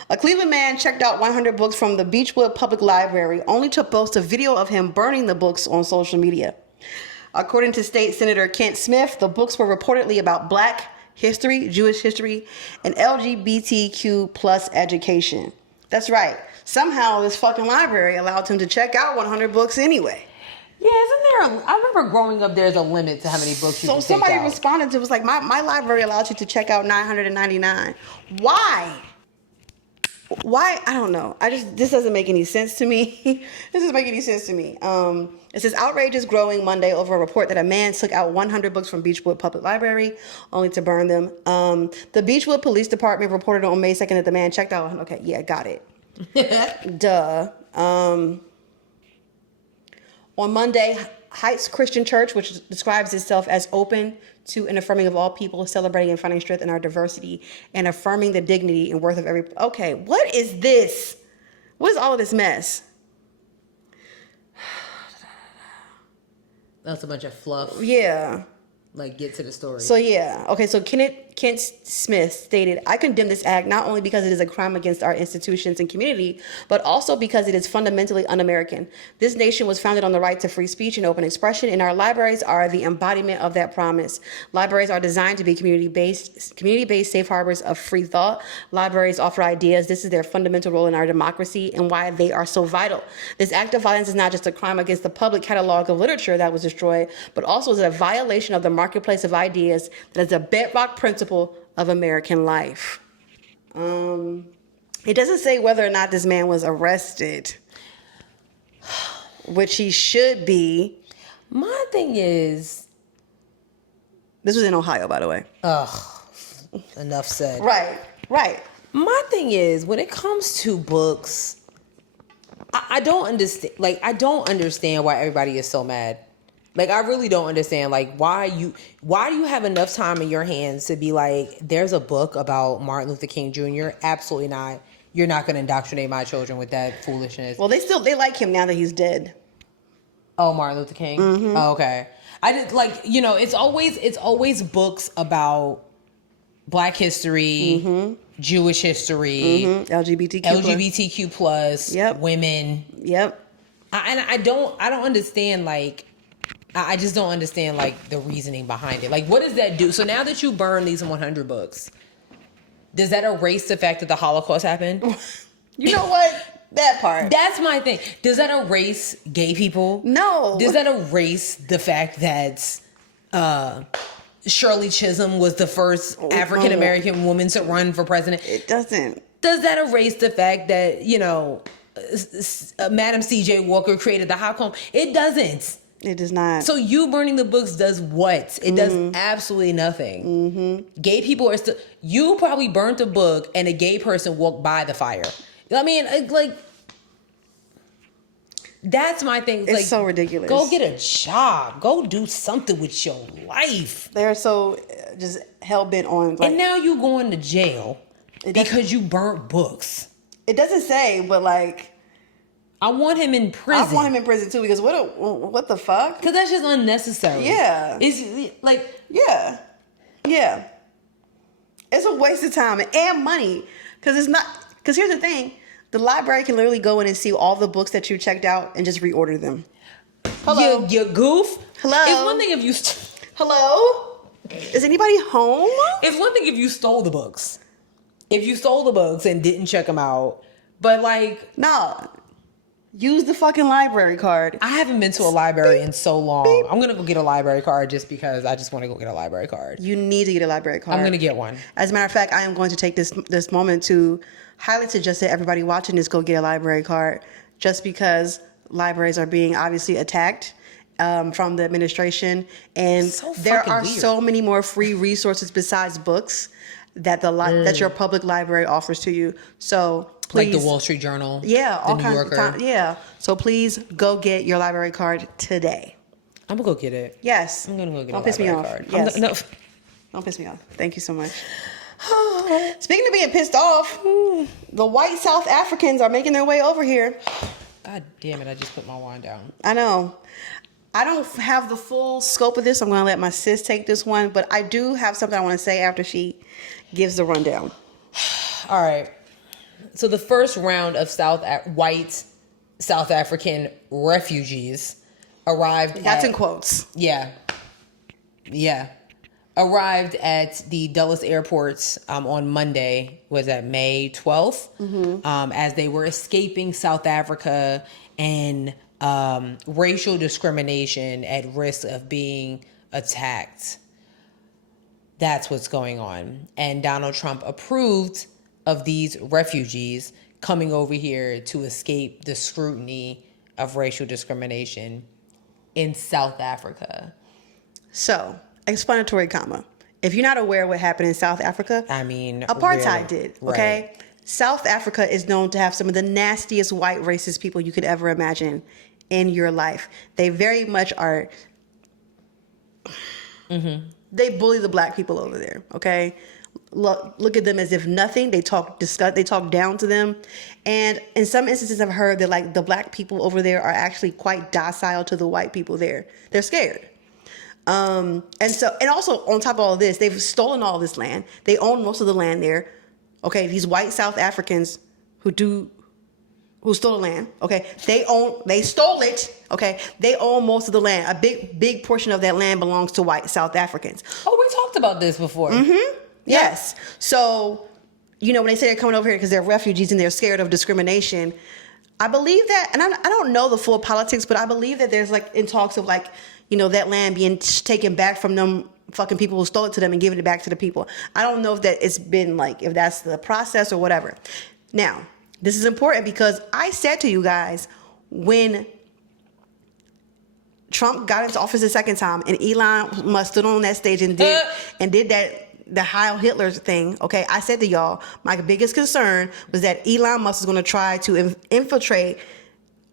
A Cleveland man checked out 100 books from the Beechwood Public Library only to post a video of him burning the books on social media. According to State Senator Kent Smith, the books were reportedly about Black history, Jewish history, and LGBTQ plus education. That's right. Somehow this fucking library allowed him to check out 100 books anyway. Yeah, isn't there I remember growing up, there's a limit to how many books you can take out. So somebody responded to it, was like, my library allows you to check out 999. Why? I don't know. This doesn't make any sense to me. This doesn't make any sense to me. It says outrage is growing Monday over a report that a man took out 100 books from Beechwood Public Library only to burn them. The Beechwood Police Department reported on May 2nd that the man checked out. Okay, yeah, got it. Duh. On Monday, Heights Christian Church, which describes itself as open to and affirming of all people, celebrating and finding strength in our diversity, and affirming the dignity and worth of every... Okay, what is this? What is all of this mess? That's a bunch of fluff. Yeah. Like, get to the story. So, yeah. Okay, so Kent Smith stated, I condemn this act not only because it is a crime against our institutions and community, but also because it is fundamentally un-American. This nation was founded on the right to free speech and open expression, and our libraries are the embodiment of that promise. Libraries are designed to be community-based safe harbors of free thought. Libraries offer ideas. This is their fundamental role in our democracy and why they are so vital. This act of violence is not just a crime against the public catalog of literature that was destroyed, but also is a violation of the marketplace of ideas that is a bedrock principle of American life. It doesn't say whether or not this man was arrested, which he should be. My thing is... This was in Ohio, by the way. Ugh. Enough said. Right. My thing is, when it comes to books, I don't understand. Like, I don't understand why everybody is so mad. Like, I really don't understand, like, why do you have enough time in your hands to be like, there's a book about Martin Luther King Jr.? Absolutely not. You're not going to indoctrinate my children with that foolishness. Well, they like him now that he's dead. Oh, Martin Luther King? Mm-hmm. Oh, okay. I just, like, it's always books about Black history, Jewish history, LGBTQ plus, women. Yep. I don't understand, like, I just don't understand, like, the reasoning behind it. Like, what does that do? So now that you burn these 100 books, does that erase the fact that the Holocaust happened? You know what? That part. That's my thing. Does that erase gay people? No. Does that erase the fact that Shirley Chisholm was the first African American woman to run for president? It doesn't. Does that erase the fact that, you know, Madam C.J. Walker created the hot comb? It doesn't. It does not. So you burning the books does what? It does absolutely nothing. Mm-hmm. Gay people are still... You probably burnt a book and a gay person walked by the fire. I mean, like... That's my thing. It's like, so ridiculous. Go get a job. Go do something with your life. They're so just hell-bent on... Like, and now you going to jail because you burnt books. It doesn't say, but like... I want him in prison. I want him in prison too, because what the fuck? Because that's just unnecessary. Yeah. It's like... Yeah. Yeah. It's a waste of time and money. Because it's not... Because here's the thing. The library can literally go in and see all the books that you checked out and just reorder them. Hello? You goof? Hello? It's one thing if you... Hello? Is anybody home? It's one thing if you stole the books. If you stole the books and didn't check them out. But like... No. Use the fucking library card. I haven't been to a library in so long. I'm going to go get a library card just because I just want to go get a library card. You need to get a library card. I'm going to get one. As a matter of fact, I am going to take this moment to highly suggest that everybody watching this go get a library card, just because libraries are being obviously attacked from the administration. And so there are weird. So many more free resources besides books that that your public library offers to you. So... Please. Like the Wall Street Journal. Yeah, the New Yorker. Yeah. So please go get your library card today. I'm gonna go get it. Yes. I'm gonna go get Don't a piss me library off. card. Yes. No. Don't piss me off. Thank you so much. Speaking of being pissed off, the white South Africans are making their way over here. God damn it! I just put my wine down. I know. I don't have the full scope of this. I'm gonna let my sis take this one, but I do have something I want to say after she gives the rundown. All right. So the first round of white South African refugees arrived. That's in quotes. Yeah. Arrived at the Dulles airports on Monday. Was that May 12th? Mm-hmm. As they were escaping South Africa and racial discrimination at risk of being attacked. That's what's going on. And Donald Trump approved of these refugees coming over here to escape the scrutiny of racial discrimination in South Africa. So, explanatory comma. If you're not aware of what happened in South Africa, I mean, apartheid did, okay? Right. South Africa is known to have some of the nastiest white racist people you could ever imagine in your life. They very much are... Mm-hmm. They bully the black people over there, okay? Look at them as if nothing. They talk down to them. And in some instances, I've heard that like the black people over there are actually quite docile to the white people there. They're scared. And also on top of all of this, they've stolen all this land. They own most of the land there. Okay. These white South Africans who stole the land. Okay. They stole it. Okay. They own most of the land. A big portion of that land belongs to white South Africans. Oh, we talked about this before. Mm-hmm. Yes. So, you know, when they say they're coming over here because they're refugees and they're scared of discrimination, I believe that, and I don't know the full politics, but I believe that there's like in talks of like, you know, that land being taken back from them fucking people who stole it to them and giving it back to the people. I don't know if that it's been like, if that's the process or whatever. Now, this is important because I said to you guys when Trump got into office the second time and Elon Musk stood on that stage and did that, the Heil Hitler thing, okay, I said to y'all, my biggest concern was that Elon Musk is going to try to infiltrate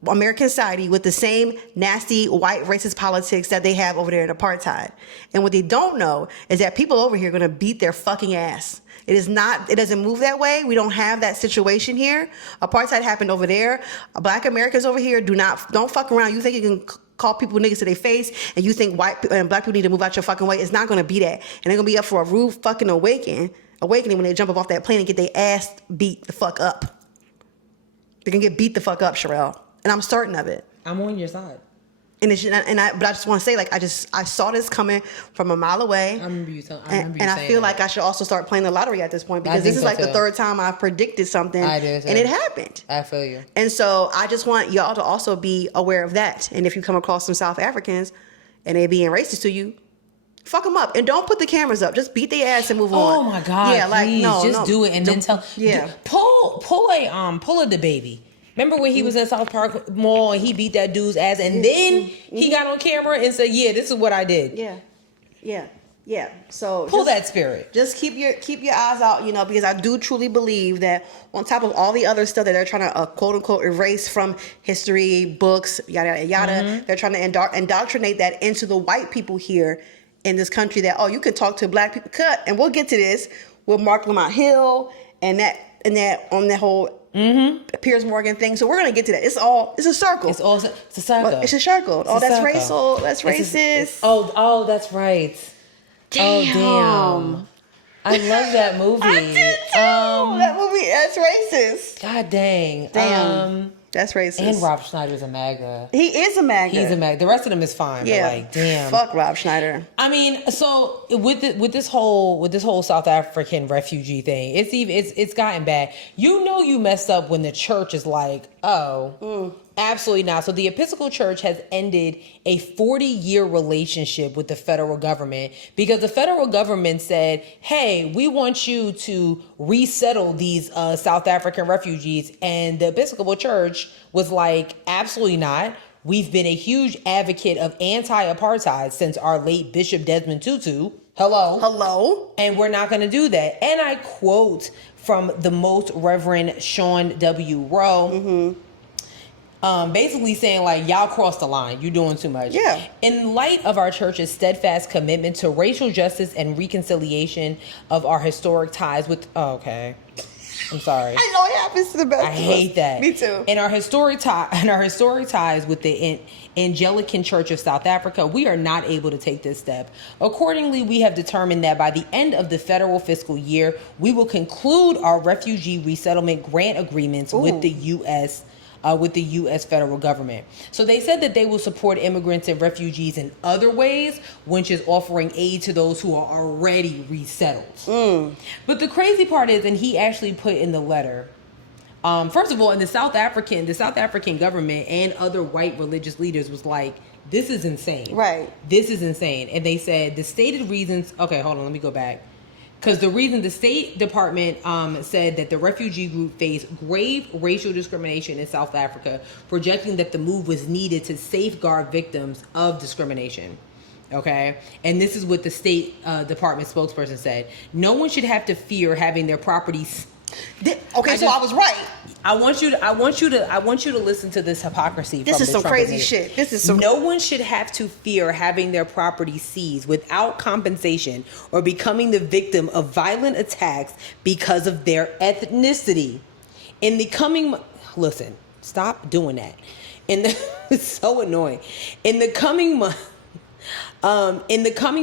American society with the same nasty white racist politics that they have over there in apartheid. And what they don't know is that people over here are going to beat their fucking ass. It doesn't move that way. We don't have that situation here. Apartheid happened over there. Black Americans over here don't fuck around. You think you can call people niggas to their face and you think white and black people need to move out your fucking way. It's not going to be that. And they're going to be up for a rude fucking awakening. awakening when they jump up off that plane and get their ass beat the fuck up. They're gonna get beat the fuck up, Sherelle, and I'm certain of it. I'm on your side. But I just want to say, like, I saw this coming from a mile away. I remember you saying and I feel like I should also start playing the lottery at this point, because this is like the third time I've predicted something, and it happened. I feel you. And so I just want y'all to also be aware of that. And if you come across some South Africans and they being racist to you, fuck them up and don't put the cameras up. Just beat their ass and move on. Oh my God! Yeah, like please, no, do it and then tell. Yeah, pull a the baby. Remember when he was in South Park Mall and he beat that dude's ass, and then he got on camera and said, "Yeah, this is what I did." Yeah. So pull that spirit. Just keep your eyes out, because I do truly believe that on top of all the other stuff that they're trying to quote unquote erase from history, books, yada yada yada, they're trying to indoctrinate that into the white people here in this country. That you can talk to black people, and we'll get to this with Marc Lamont Hill and that on that whole. Piers Morgan thing. So we're gonna get to that. It's a circle. It's a circle. It's a circle. That's racial. That's racist. Oh, that's right. Damn. Oh, damn. I love that movie. I did too. That movie, that's racist. God dang. Damn. That's racist. And Rob Schneider's a MAGA. He is a MAGA. He's a MAGA. The rest of them is fine. Yeah. But like, damn. Fuck Rob Schneider. I mean, so with this whole South African refugee thing, it's gotten bad. You messed up when the church is like, absolutely not. So the Episcopal Church has ended a 40-year relationship with the federal government because the federal government said, hey, we want you to resettle these South African refugees. And the Episcopal Church was like, absolutely not. We've been a huge advocate of anti-apartheid since our late Bishop Desmond Tutu. Hello. And we're not going to do that. And I quote from the Most Reverend Sean W. Rowe, basically saying like, y'all crossed the line. You're doing too much. Yeah. In light of our church's steadfast commitment to racial justice and reconciliation of our historic ties with... Oh, okay. I'm sorry. I know it happens to the best. I hate that. Me too. In our historic ties with the Anglican Church of South Africa, we are not able to take this step. Accordingly, we have determined that by the end of the federal fiscal year, we will conclude our refugee resettlement grant agreements with the U.S. With the U.S. federal government. So they said that they will support immigrants and refugees in other ways, which is offering aid to those who are already resettled. But the crazy part is, and he actually put in the letter, first of all, in the South African government and other white religious leaders was like, this is insane. Right. This is insane. And they said the stated reasons, okay, hold on, let me go back. Because the reason the State Department said that the refugee group faced grave racial discrimination in South Africa, projecting that the move was needed to safeguard victims of discrimination. Okay? And this is what the State Department spokesperson said. No one should have to fear having their properties... So I was right. I want you to listen to this hypocrisy. This is some crazy shit. No one should have to fear having their property seized without compensation or becoming the victim of violent attacks because of their ethnicity. Listen, stop doing that. It's so annoying. In the coming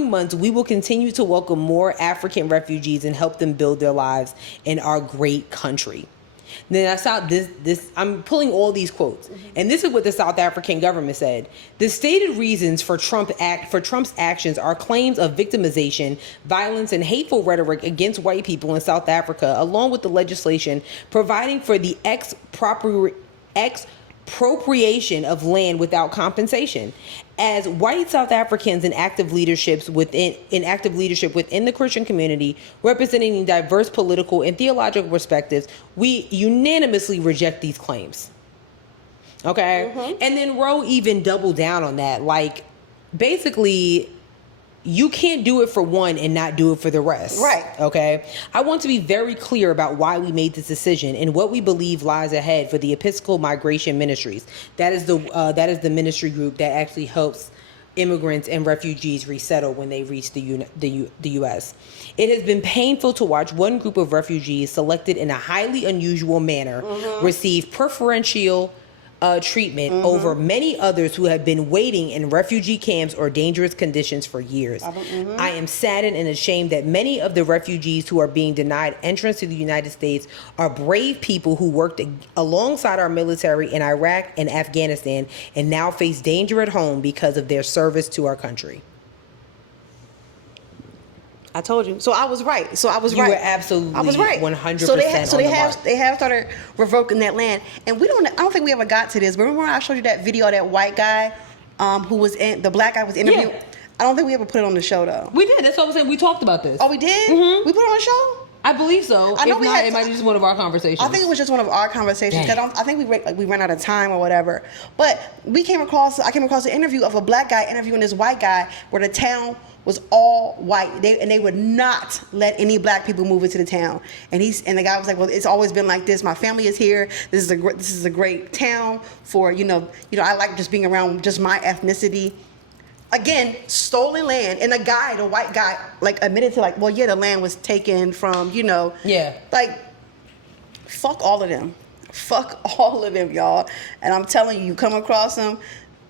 months, we will continue to welcome more African refugees and help them build their lives in our great country. Then I saw this. I'm pulling all these quotes, and this is what the South African government said. The stated reasons for Trump's actions are claims of victimization, violence, and hateful rhetoric against white people in South Africa, along with the legislation providing for the expropriation of land without compensation. As white South Africans in active leadership within the Christian community, representing diverse political and theological perspectives, we unanimously reject these claims. Okay? And then Roe even doubled down on that. Like, basically, you can't do it for one and not do it for the rest. Right. Okay? I want to be very clear about why we made this decision and what we believe lies ahead for the Episcopal Migration Ministries. That is the ministry group that actually helps immigrants and refugees resettle when they reach the U.S. It has been painful to watch one group of refugees selected in a highly unusual manner receive preferential treatment over many others who have been waiting in refugee camps or dangerous conditions for years. I am saddened and ashamed that many of the refugees who are being denied entrance to the United States are brave people who worked alongside our military in Iraq and Afghanistan and now face danger at home because of their service to our country. I told you. So I was right. You were absolutely, I was right. 100% So mark. they have started revoking that land, and I don't think we ever got to this. But remember when I showed you that video of that white guy, who was the black guy was interviewed? Yeah. I don't think we ever put it on the show though. We did. That's what I'm saying. We talked about this. Oh, we did. We put it on the show. I believe so. I know it might be just one of our conversations. I think it was just one of our conversations. I think we ran out of time or whatever. But I came across the interview of a black guy interviewing this white guy where the town was all white. They would not let any black people move into the town. And the guy was like, "Well, it's always been like this. My family is here. This is a great town for I like just being around just my ethnicity." Again, stolen land, and the white guy, like admitted to like, well, yeah, the land was taken from, like, fuck all of them, y'all. And I'm telling you, come across them,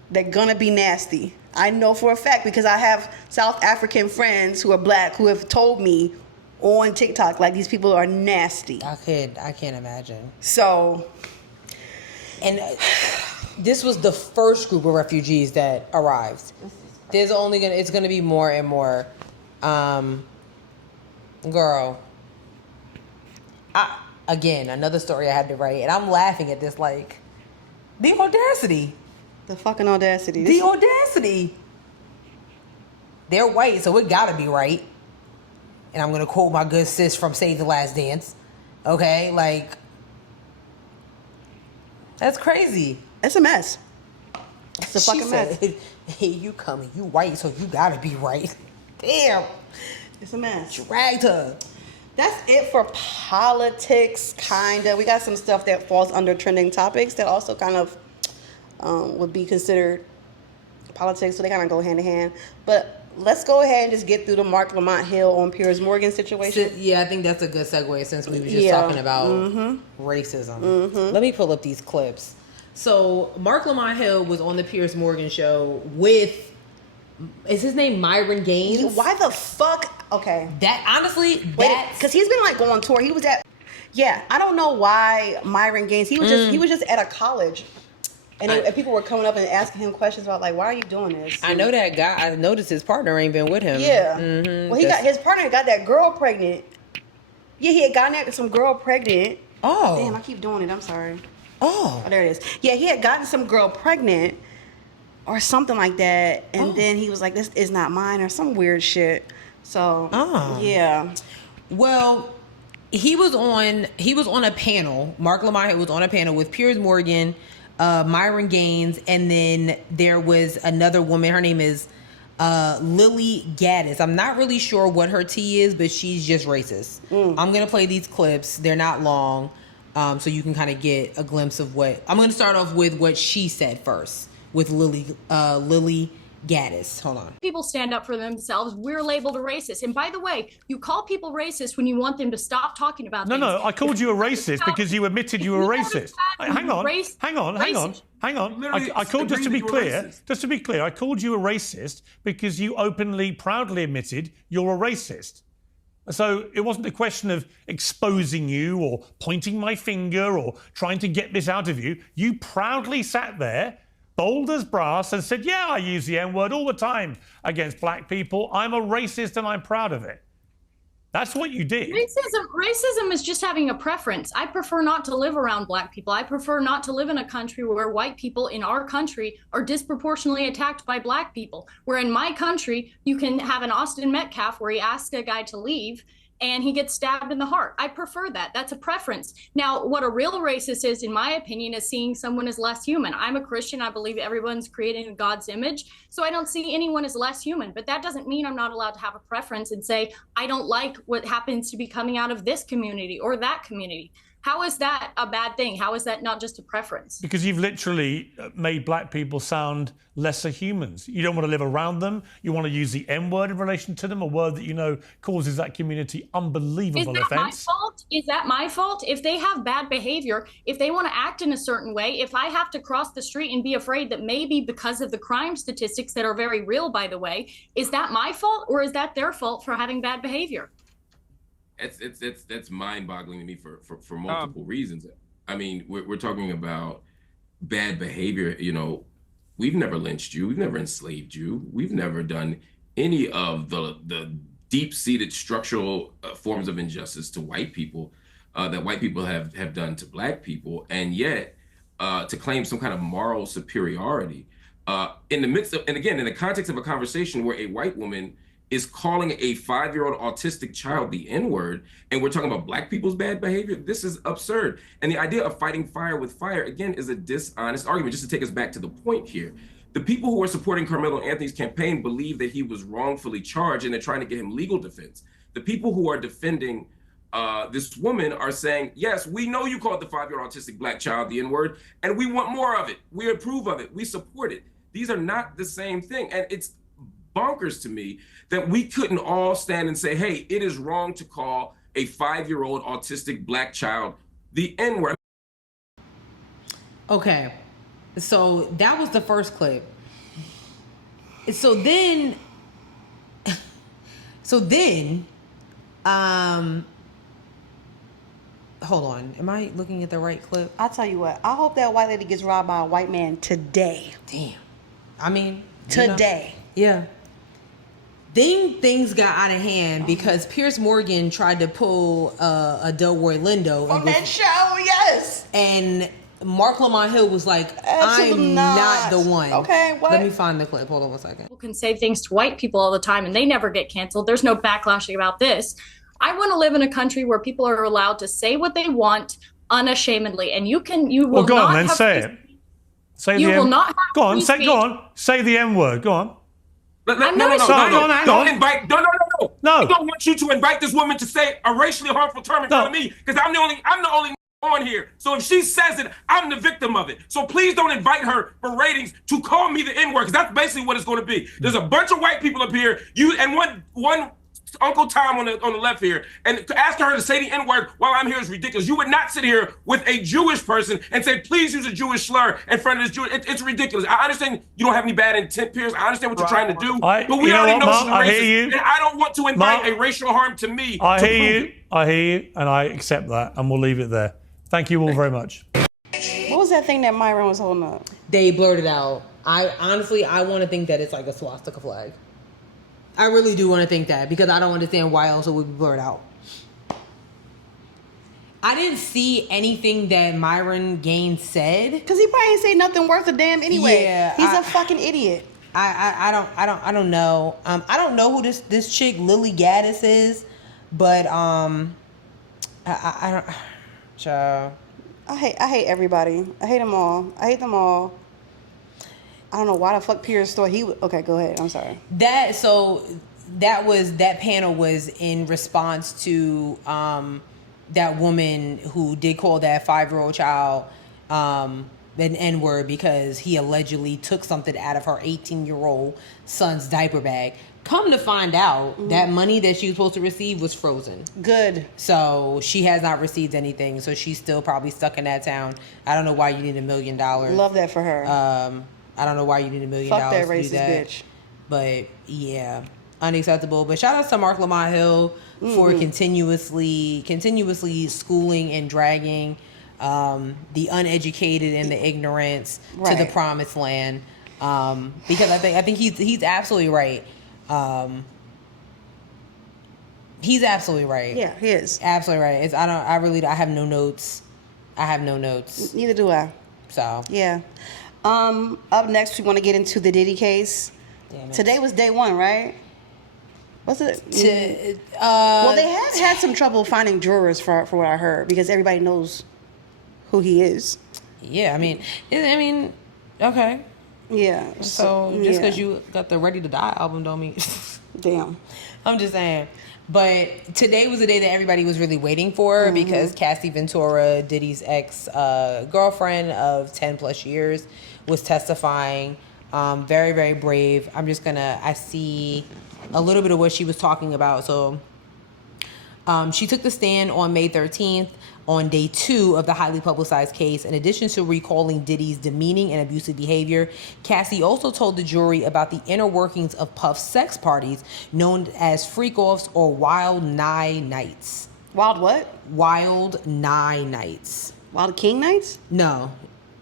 they're gonna be nasty. I know for a fact because I have South African friends who are black who have told me on TikTok like these people are nasty. I can't imagine. So, and this was the first group of refugees that arrived. It's gonna be more and more. Girl, again, another story I had to write, and I'm laughing at this, like, the audacity. The fucking audacity. The audacity. They're white, so it gotta be right. And I'm gonna quote my good sis from Save the Last Dance. Okay, like, that's crazy. It's a mess. It's a fucking mess. Hey, you coming? You white, so you gotta be right. Damn. It's a mess. Dragged her. That's it for politics, kinda. We got some stuff that falls under trending topics that also kind of would be considered politics, so they kind of go hand in hand. But let's go ahead and just get through the Marc Lamont Hill on Piers Morgan situation. Yeah, I think that's a good segue since we were just talking about racism. Let me pull up these clips. So Marc Lamont Hill was on the Piers Morgan show with, is his name Myron Gaines? Why the fuck? Okay. That honestly, because he's been like going on tour. He was at, I don't know why Myron Gaines. He was just at a college, and people were coming up and asking him questions about like, why are you doing this? I know that guy. I noticed his partner ain't been with him. Yeah. Well, his partner got that girl pregnant. Yeah, he had gotten some girl pregnant. Oh. Damn, I keep doing it. I'm sorry. Oh, there it is. Yeah, he had gotten some girl pregnant or something like that, and then he was like, "This is not mine," or some weird shit. So, yeah. Well, he was on a panel. Marc Lamont was on a panel with Piers Morgan, Myron Gaines, and then there was another woman. Her name is Lily Gaddis. I'm not really sure what her tea is, but she's just racist. I'm gonna play these clips. They're not long. So you can kind of get a glimpse of what... I'm going to start off with what she said first with Lily Gaddis. Hold on. People stand up for themselves. We're labeled a racist. And by the way, you call people racist when you want them to stop talking about things. No, I called you a racist because you admitted you were racist. Hang on. I called, just to be clear, I called you a racist because you openly, proudly admitted you're a racist. So it wasn't a question of exposing you or pointing my finger or trying to get this out of you. You proudly sat there, bold as brass, and said, yeah, I use the N-word all the time against black people. I'm a racist and I'm proud of it. That's what you did. Racism is just having a preference. I prefer not to live around black people. I prefer not to live in a country where white people in our country are disproportionately attacked by black people. Where in my country, you can have an Austin Metcalf where he asks a guy to leave and he gets stabbed in the heart. I prefer that. That's a preference. Now, what a real racist is, in my opinion, is seeing someone as less human. I'm a Christian. I believe everyone's created in God's image. So I don't see anyone as less human. But that doesn't mean I'm not allowed to have a preference and say, I don't like what happens to be coming out of this community or that community. How is that a bad thing? How is that not just a preference? Because you've literally made black people sound lesser humans. You don't want to live around them. You want to use the N word in relation to them, a word that you know causes that community unbelievable offense. My fault? Is that my fault? If they have bad behavior, if they want to act in a certain way, if I have to cross the street and be afraid that maybe because of the crime statistics that are very real, by the way, is that my fault or is that their fault for having bad behavior? That's mind-boggling to me for multiple reasons. I mean, we're talking about bad behavior. You know, we've never lynched you, we've never enslaved you, we've never done any of the deep-seated structural forms of injustice to white people that white people have done to black people, and yet to claim some kind of moral superiority in the midst of, and again, in the context of a conversation where a white woman is calling a 5-year-old autistic child the N-word, and we're talking about black people's bad behavior. This is absurd. And the idea of fighting fire with fire, again, is a dishonest argument. Just to take us back to the point here, the people who are supporting Carmelo Anthony's campaign believe that he was wrongfully charged and they're trying to get him legal defense. The people who are defending this woman are saying, yes, we know you called the 5-year-old autistic black child the N-word, and we want more of it. We approve of it. We support it. These are not the same thing. And it's bonkers to me that we couldn't all stand and say, hey, it is wrong to call a 5-year-old autistic black child the N-word. Okay, so that was the first clip. So then, hold on, am I looking at the right clip? I'll tell you what, I hope that white lady gets robbed by a white man today. Damn. I mean, today. Yeah. Then things got out of hand because Piers Morgan tried to pull a Delroy Lindo. From that show, yes. And Marc Lamont Hill was like, Absolutely I'm not the one. Okay, what? Let me find the clip. Hold on one second. People can say things to white people all the time and they never get canceled. There's no backlashing about this. I want to live in a country where people are allowed to say what they want unashamedly. And you will well, go not on then, have say it. Say you the will N- not have Go on, free speech. go on. Say the N word. Go on. No. Hang Don't on. invite. No. I don't want you to invite this woman to say a racially harmful term in front of me because I'm the only on here. So if she says it, I'm the victim of it. So please don't invite her for ratings to call me the N-word because that's basically what it's going to be. There's a bunch of white people up here. You and one Uncle Tom on the left here, and asking her to say the N-word while I'm here is ridiculous. You would not sit here with a Jewish person and say, please use a Jewish slur in front of this Jewish. It's ridiculous. I understand you don't have any bad intent, Piers. I understand what you're trying to do. But we already know she's racist. And I don't want to invite a racial harm to me. I hear you, and I accept that, and we'll leave it there. Thank you all very much. What was that thing that Myron was holding up? They blurted out. I want to think that it's like a swastika flag. I really do want to think that because I don't understand why else it would be blurred out. I didn't see anything that Myron Gaines said because he probably ain't say nothing worth a damn anyway. Yeah, he's a fucking idiot. I don't know. I don't know who this chick Lily Gaddis is, but I don't. Child. I hate everybody. I hate them all. I don't know why the fuck Piers thought he would. Okay, go ahead. I'm sorry. That panel was in response to that woman who did call that 5-year-old child an N-word because he allegedly took something out of her 18-year-old son's diaper bag. Come to find out, that money that she was supposed to receive was frozen. Good. So she has not received anything. So she's still probably stuck in that town. I don't know why you need $1 million. Love that for her. I don't know why you need $1 million. Fuck that to do racist that. bitch. But yeah, unacceptable. But shout out to Marc Lamont Hill for continuously schooling and dragging the uneducated and the ignorance to the promised land. Because I think he's absolutely right. He's absolutely right. Yeah, he is. Absolutely right. I have no notes. Neither do I. So yeah. Up next, we want to get into the Diddy case. Today was day one, right? Was it? Well, they have had some trouble finding jurors for what I heard because everybody knows who he is. Yeah, I mean, okay. Yeah. So just because you got the Ready to Die album don't mean Damn. I'm just saying. But today was the day that everybody was really waiting for because Cassie Ventura, Diddy's ex-girlfriend of 10 plus years, was testifying. Very, very brave. I see a little bit of what she was talking about. So she took the stand on May 13th on day 2 of the highly publicized case. In addition to recalling Diddy's demeaning and abusive behavior, Cassie also told the jury about the inner workings of Puff's sex parties known as freak-offs or Wild Nye Nights. Wild what? Wild Nye Nights. Wild King Nights? No.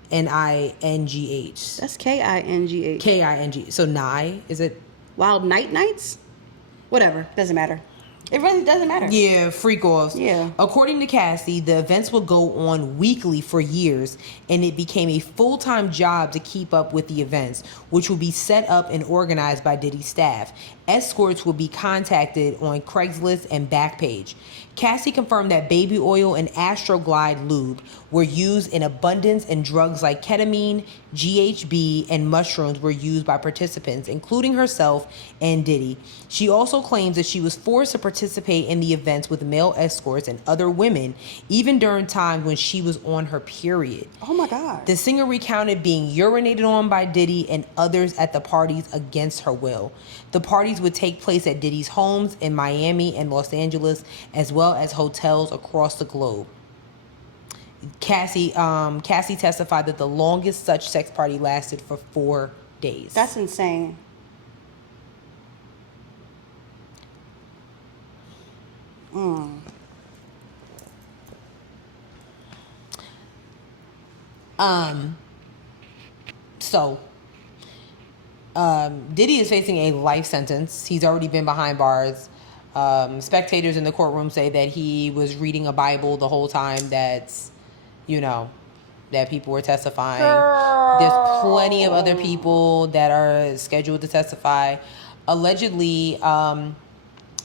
Ningh. That's K-I-N-G-H. K-I-N-G. So Nye, is it? Wild Night Nights? Whatever. Doesn't matter. It really doesn't matter. Yeah, freak-offs. Yeah. According to Cassie, the events would go on weekly for years, and it became a full-time job to keep up with the events, which would be set up and organized by Diddy's staff. Escorts would be contacted on Craigslist and Backpage. Cassie confirmed that baby oil and Astroglide lube were used in abundance, and drugs like ketamine, GHB, and mushrooms were used by participants, including herself and Diddy. She also claims that she was forced to participate in the events with male escorts and other women, even during times when she was on her period. Oh my God. The singer recounted being urinated on by Diddy and others at the parties against her will. The parties would take place at Diddy's homes in Miami and Los Angeles, as well as hotels across the globe. Cassie testified that the longest such sex party lasted for 4 days. That's insane. Diddy is facing a life sentence. He's already been behind bars. Spectators in the courtroom say that he was reading a Bible the whole time that people were testifying. There's plenty of other people that are scheduled to testify. Allegedly,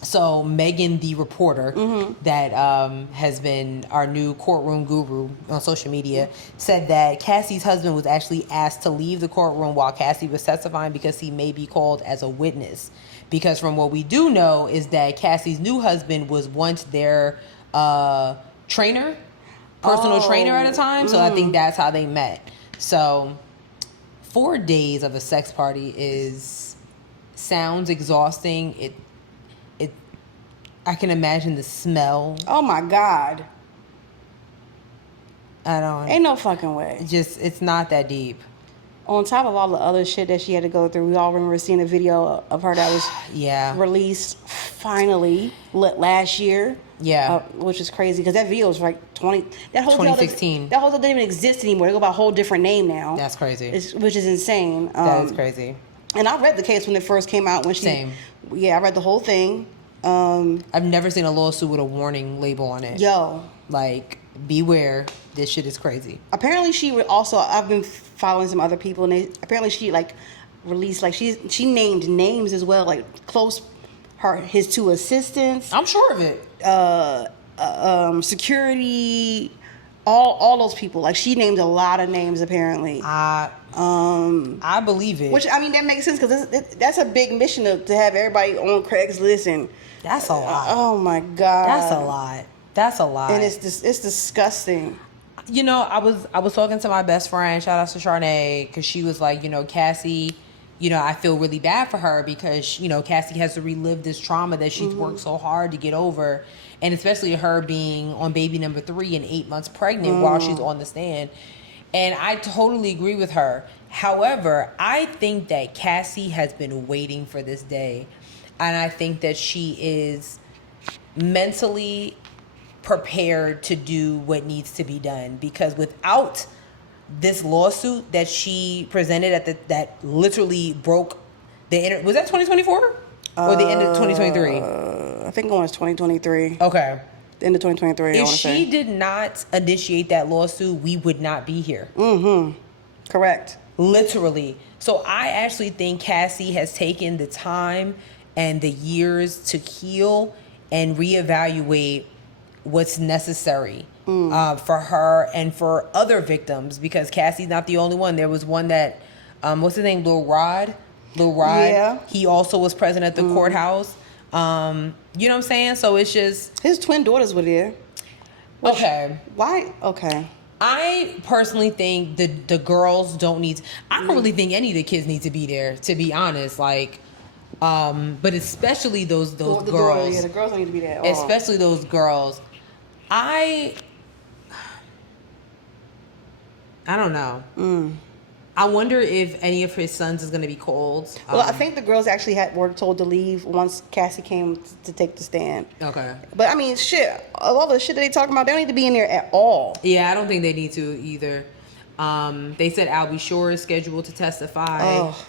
so Megan, the reporter that has been our new courtroom guru on social media, said that Cassie's husband was actually asked to leave the courtroom while Cassie was testifying because he may be called as a witness. Because from what we do know is that Cassie's new husband was once their personal trainer at a time. So I think that's how they met. So 4 days of a sex party sounds exhausting. I can imagine the smell. Oh my God. Ain't no fucking way. It's not that deep. On top of all the other shit that she had to go through, we all remember seeing a video of her that was released finally last year. Yeah. Which is crazy because that video was like 2016. That whole deal doesn't even exist anymore. They go by a whole different name now. That's crazy. Which is insane. That is crazy. And I read the case when it first came out. Same. Yeah, I read the whole thing. I've never seen a lawsuit with a warning label on it. Yo. Like, beware. This shit is crazy. Apparently she would also, I've been following some other people, and apparently she like released, like she named names as well, like his 2 assistants. I'm sure of it. Security, all those people. Like she named a lot of names apparently. I believe it. Which, I mean, that makes sense because that's a big mission to have everybody on Craigslist, and that's a lot. Oh my God. That's a lot. And it's disgusting. I was talking to my best friend, shout out to Charnay, because she was like, Cassie, I feel really bad for her because, Cassie has to relive this trauma that she's worked so hard to get over. And especially her being on baby number 3 and 8 months pregnant while she's on the stand. And I totally agree with her. However, I think that Cassie has been waiting for this day. And I think that she is mentally prepared to do what needs to be done, because without this lawsuit that she presented that literally broke the internet, was that 2024 or the end of 2023? I think it was 2023. Okay, the end of 2023. If she did not initiate that lawsuit, we would not be here. Correct. Literally. So I actually think Cassie has taken the time and the years to heal and reevaluate what's necessary for her and for other victims, because Cassie's not the only one. There was one that, what's his name, Lil Rod, Lil Rod. Yeah. He also was present at the courthouse. You know what I'm saying? So it's just... His twin daughters were there. Okay. Why? Okay. I personally think the girls don't need... I don't really think any of the kids need to be there, to be honest. Like, but especially those girls. The girls don't need to be there. Oh. Especially those girls. I don't know. I wonder if any of his sons is going to be called. Well, I think the girls actually were told to leave once Cassie came to take the stand. Okay. But I mean, shit, all the shit that they talking about, they don't need to be in there at all. Yeah, I don't think they need to either. They said Albie Shore is scheduled to testify. Oh.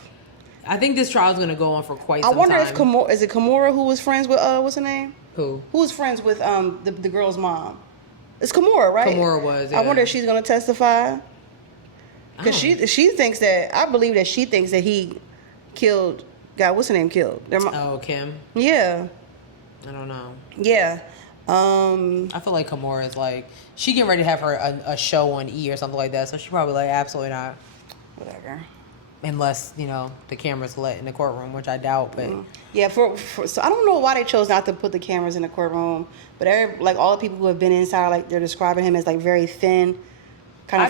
I think this trial is going to go on for quite some time. I wonder if Kimura who was friends with what's her name? Who? Who was friends with the girl's mom? It's Kimura, right? Kimura was. Yeah. I wonder if she's going to testify. Because she thinks that, I believe that she thinks that he killed, God, what's her name killed? Kim? Yeah. I don't know. Yeah. I feel like Kimura is like, she getting ready to have her a show on E or something like that, so she probably like, absolutely not. Whatever. Unless, the camera's lit in the courtroom, which I doubt, but... Yeah, so I don't know why they chose not to put the cameras in the courtroom, but all the people who have been inside, like, they're describing him as, like, very thin, kind of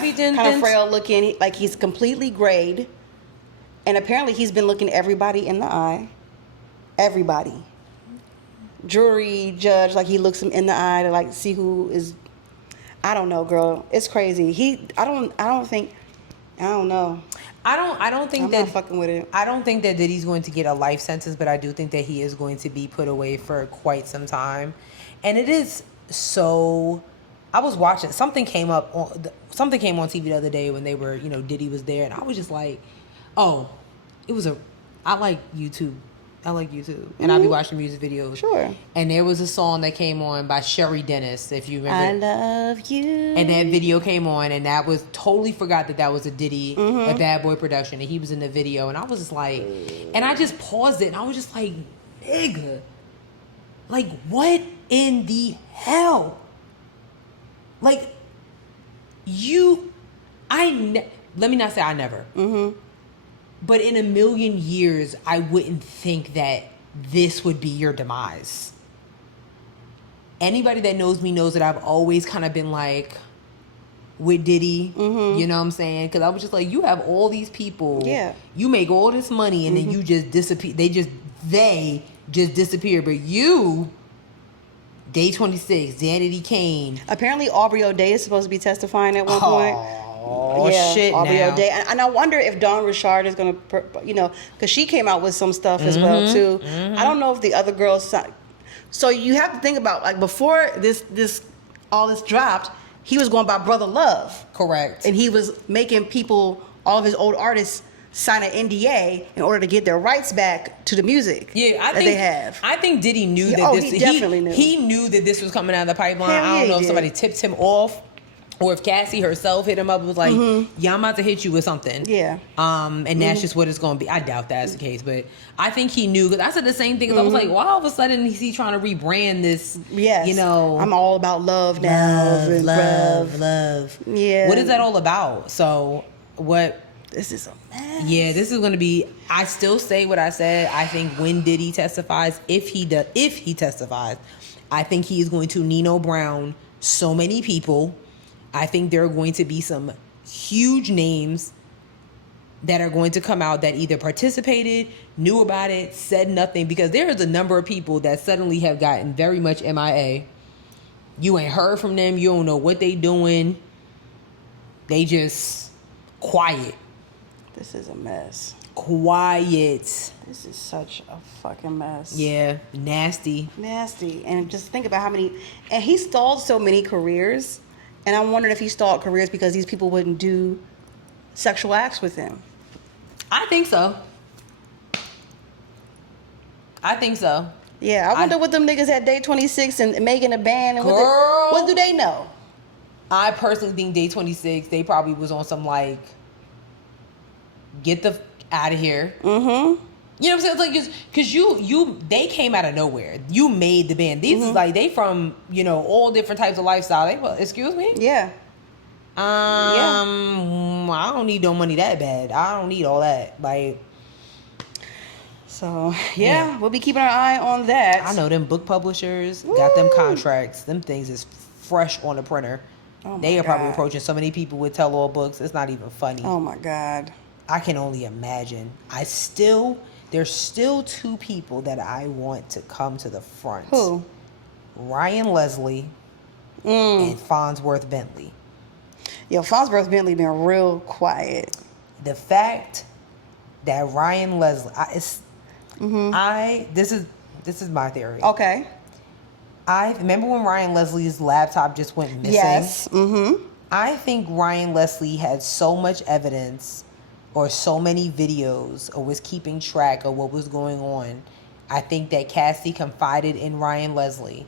frail looking, like he's completely grayed, and apparently he's been looking everybody in the eye. Everybody. Jury, judge, like he looks him in the eye to like see who is. I don't know, girl. It's crazy. I don't know. I don't think I'm that not fucking with it. I don't think that Diddy's going to get a life sentence, but I do think that he is going to be put away for quite some time. And it is so. I was watching something came on TV the other day when they were, Diddy was there, and I was just like, oh, I like YouTube. And I'll be watching music videos. Sure. And there was a song that came on by Sherry Dennis, if you remember. I love you. And that video came on, and that was totally forgot that was a Diddy, a Bad Boy production, and he was in the video. And I was just like, and I just paused it, and I was just like, nigga, like, what in the hell? Like, let me not say I never. But in a million years, I wouldn't think that this would be your demise. Anybody that knows me knows that I've always kind of been like, with Diddy, you know what I'm saying? Because I was just like, you have all these people. Yeah. You make all this money and then you just disappear. They just disappear. But you... Day 26, Danity Kane. Apparently, Aubrey O'Day is supposed to be testifying at one point. Oh, shit, Aubrey now. O'Day. And I wonder if Dawn Richard is going to, because she came out with some stuff as well, too. I don't know if the other girls... So you have to think about, like, before all this dropped, he was going by Brother Love. Correct. And he was making people, all of his old artists, sign an NDA in order to get their rights back to the music they have. I think Diddy knew that this... he definitely knew. He knew that this was coming out of the pipeline. Hell I don't know if did. somebody tipped him off or if Cassie herself hit him up and was like, yeah, I'm about to hit you with something. Yeah. And that's just what it's going to be. I doubt that's the case, but I think he knew. Because I said the same thing. I was like, why all of a sudden is he trying to rebrand this? Yes. I'm all about love now. Love. Yeah. What is that all about? So what... This is a mess. Yeah, this is going to be... I still say what I said. I think when Diddy testifies, if he testifies, I think he is going to Nino Brown so many people. I think there are going to be some huge names that are going to come out that either participated, knew about it, said nothing. Because there is a number of people that suddenly have gotten very much MIA. You ain't heard from them. You don't know what they doing. They just quiet. This is a mess. Quiet. This is such a fucking mess. Yeah, nasty. And just think about how many... And he stalled so many careers. And I wondered if he stalled careers because these people wouldn't do sexual acts with him. I think so. Yeah, I wonder what them niggas at Day 26 and making a band. And Girl. what do they know? I personally think Day 26, they probably was on some like... Get the out of here. You know what I'm saying? It's like because they came out of nowhere. You made the band. These is like they from all different types of lifestyle. Excuse me. Yeah. I don't need no money that bad. I don't need all that. Like So, we'll be keeping our eye on that. I know them book publishers got them contracts. Them things is fresh on the printer. They are probably approaching so many people with tell-all books. It's not even funny. Oh, my God. I can only imagine. There's still two people that I want to come to the front. Who? Ryan Leslie and Farnsworth Bentley. Yo, Farnsworth Bentley been real quiet. The fact that Ryan Leslie, this is my theory. Okay. I remember when Ryan Leslie's laptop just went missing. Yes. Mm-hmm. I think Ryan Leslie had so much evidence or so many videos or was keeping track of what was going on. I think that Cassie confided in Ryan Leslie.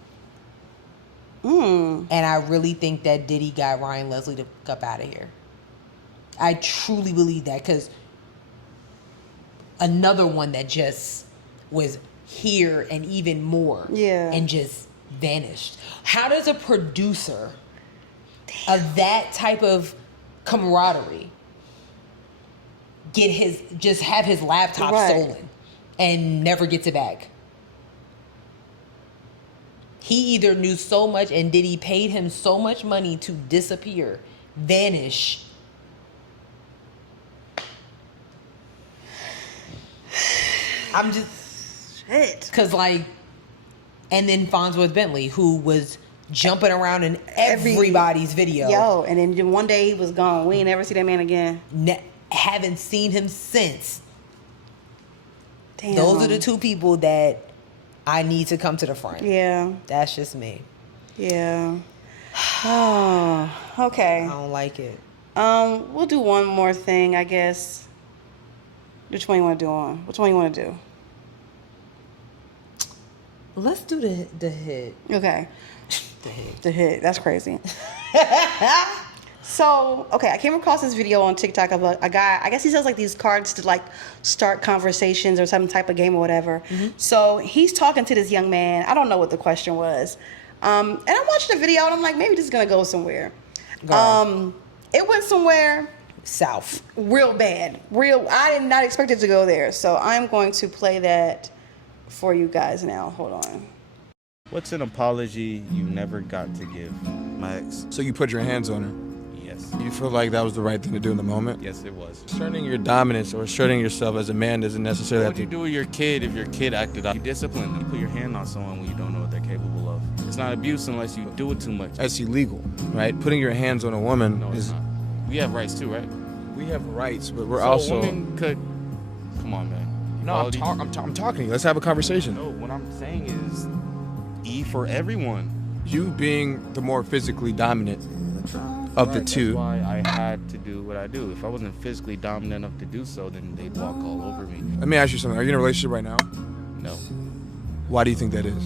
And I really think that Diddy got Ryan Leslie to up out of here. I truly believe that, because another one that just was here and even more and just vanished. How does a producer of that type of camaraderie have his laptop stolen and never gets it back? He either knew so much and Diddy paid him so much money to disappear, vanish. I'm just shit. Cause and then Farnsworth Bentley, who was jumping around in everybody's video. Yo, and then one day he was gone. We ain't never see that man again. Haven't seen him since. Damn. Those are the two people that I need to come to the front. Yeah. That's just me. Yeah. Oh, okay. I don't like it. We'll do one more thing, I guess. Which one you want to do on? Which one you want to do? Let's do the hit. Okay. The hit. The hit. That's crazy. So, okay, I came across this video on TikTok of a guy. I guess he sells these cards to start conversations or some type of game or whatever. Mm-hmm. So he's talking to this young man. I don't know what the question was. And I'm watching the video and I'm like, maybe this is gonna go somewhere. It went somewhere south, real bad. I did not expect it to go there. So I'm going to play that for you guys now. Hold on. What's an apology you never got to give? My ex. So you put your hands on her? Yes. You feel like that was the right thing to do in the moment? Yes, it was. Asserting your dominance or asserting yourself as a man doesn't necessarily What would you do with your kid if your kid acted up? You discipline them. You put your hand on someone when you don't know what they're capable of. It's not abuse unless you do it too much. That's illegal, right? Putting your hands on a woman No, it's not. We have rights too, right? We have rights, but we're So also... a woman could... Come on, man. No, I'm talking to you. Let's have a conversation. No, what I'm saying is E for everyone. You being the more physically dominant of the two. That's why I had to do what I do. If I wasn't physically dominant enough to do so, then they'd walk all over me. Let me ask you something. Are you in a relationship right now? No, Why do you think that is?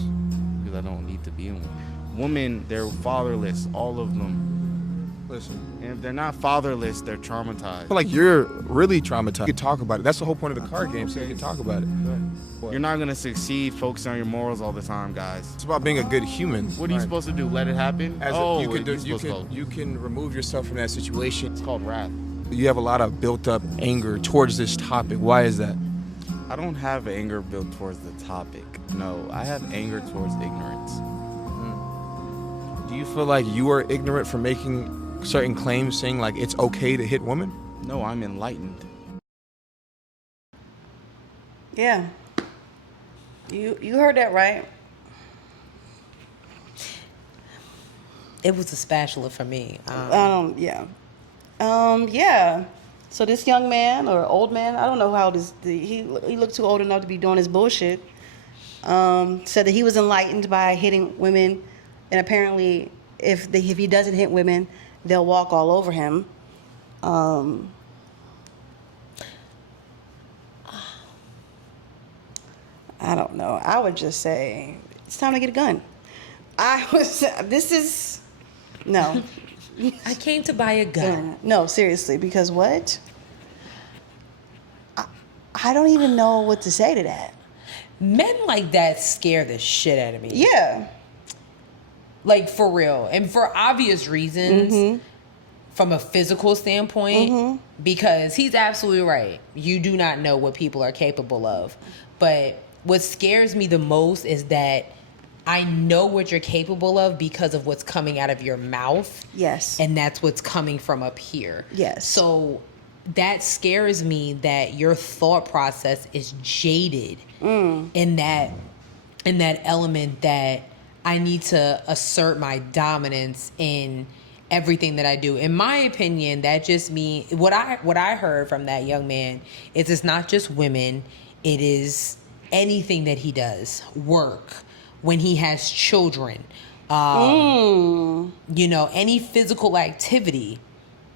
because I don't need to be in one. Women, they're fatherless, all of them. Listen. And if they're not fatherless, they're traumatized. I feel like you're really traumatized. You can talk about it. That's the whole point of the card game, so you can talk about it. You're not gonna succeed focusing on your morals all the time, guys. It's about being a good human. What are you supposed to do? Let it happen? You can remove yourself from that situation. It's called wrath. You have a lot of built up anger towards this topic. Why is that? I don't have anger built towards the topic. No, I have anger towards ignorance. Do you feel like you are ignorant for making certain claims, saying like it's okay to hit women? No, I'm enlightened. Yeah. You heard that right. It was a spatula for me. Yeah. So this young man or old man, I don't know how old is he looked too old enough to be doing his bullshit. Said that he was enlightened by hitting women, and apparently if he doesn't hit women, they'll walk all over him. I don't know. I would just say it's time to get a gun. No. I came to buy a gun. No, seriously, because what? I don't even know what to say to that. Men like that scare the shit out of me. Yeah. Like, for real. And for obvious reasons, from a physical standpoint, because he's absolutely right. You do not know what people are capable of. But what scares me the most is that I know what you're capable of because of what's coming out of your mouth. Yes. And that's what's coming from up here. Yes. So that scares me that your thought process is jaded in that element that I need to assert my dominance in everything that I do. In my opinion, that just means what I heard from that young man is it's not just women, it is anything that he does, work, when he has children, you know, any physical activity,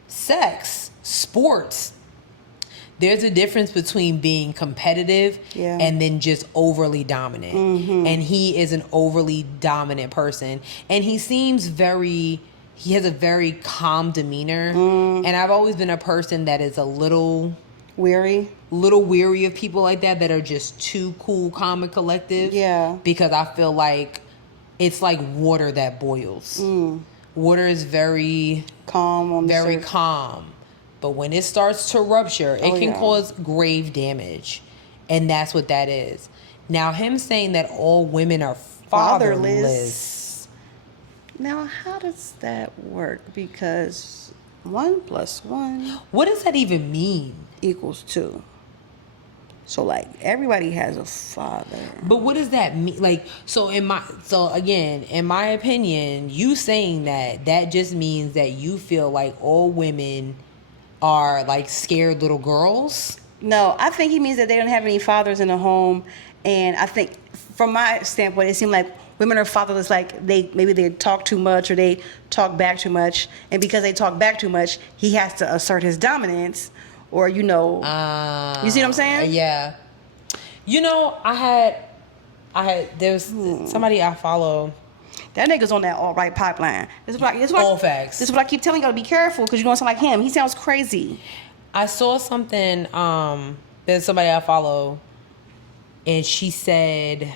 sex, sports. There's a difference between being competitive and then just overly dominant. And he is an overly dominant person. And he seems he has a very calm demeanor. And I've always been a person that is a little weary of people like that are just too cool, calm, and collective. Yeah. Because I feel like it's like water that boils. Water is very calm. But when it starts to rupture, it can cause grave damage. And that's what that is. Now, him saying that all women are fatherless. Now, how does that work? Because 1 + 1... What does that even mean? Equals 2. So, like, everybody has a father. But what does that mean? Like, so again, in my opinion, you saying that just means that you feel like all women are like scared little girls? No, I think he means that they don't have any fathers in the home. And I think from my standpoint, it seemed like women are fatherless, like maybe they talk too much or they talk back too much. And because they talk back too much, he has to assert his dominance or, you know, you see what I'm saying? Yeah. You know, there's somebody I follow. That nigga's on that all-right pipeline. This is what facts. This is what I keep telling you, to be careful because you're going to sound like him. He sounds crazy. I saw something, there's somebody I follow, and she said,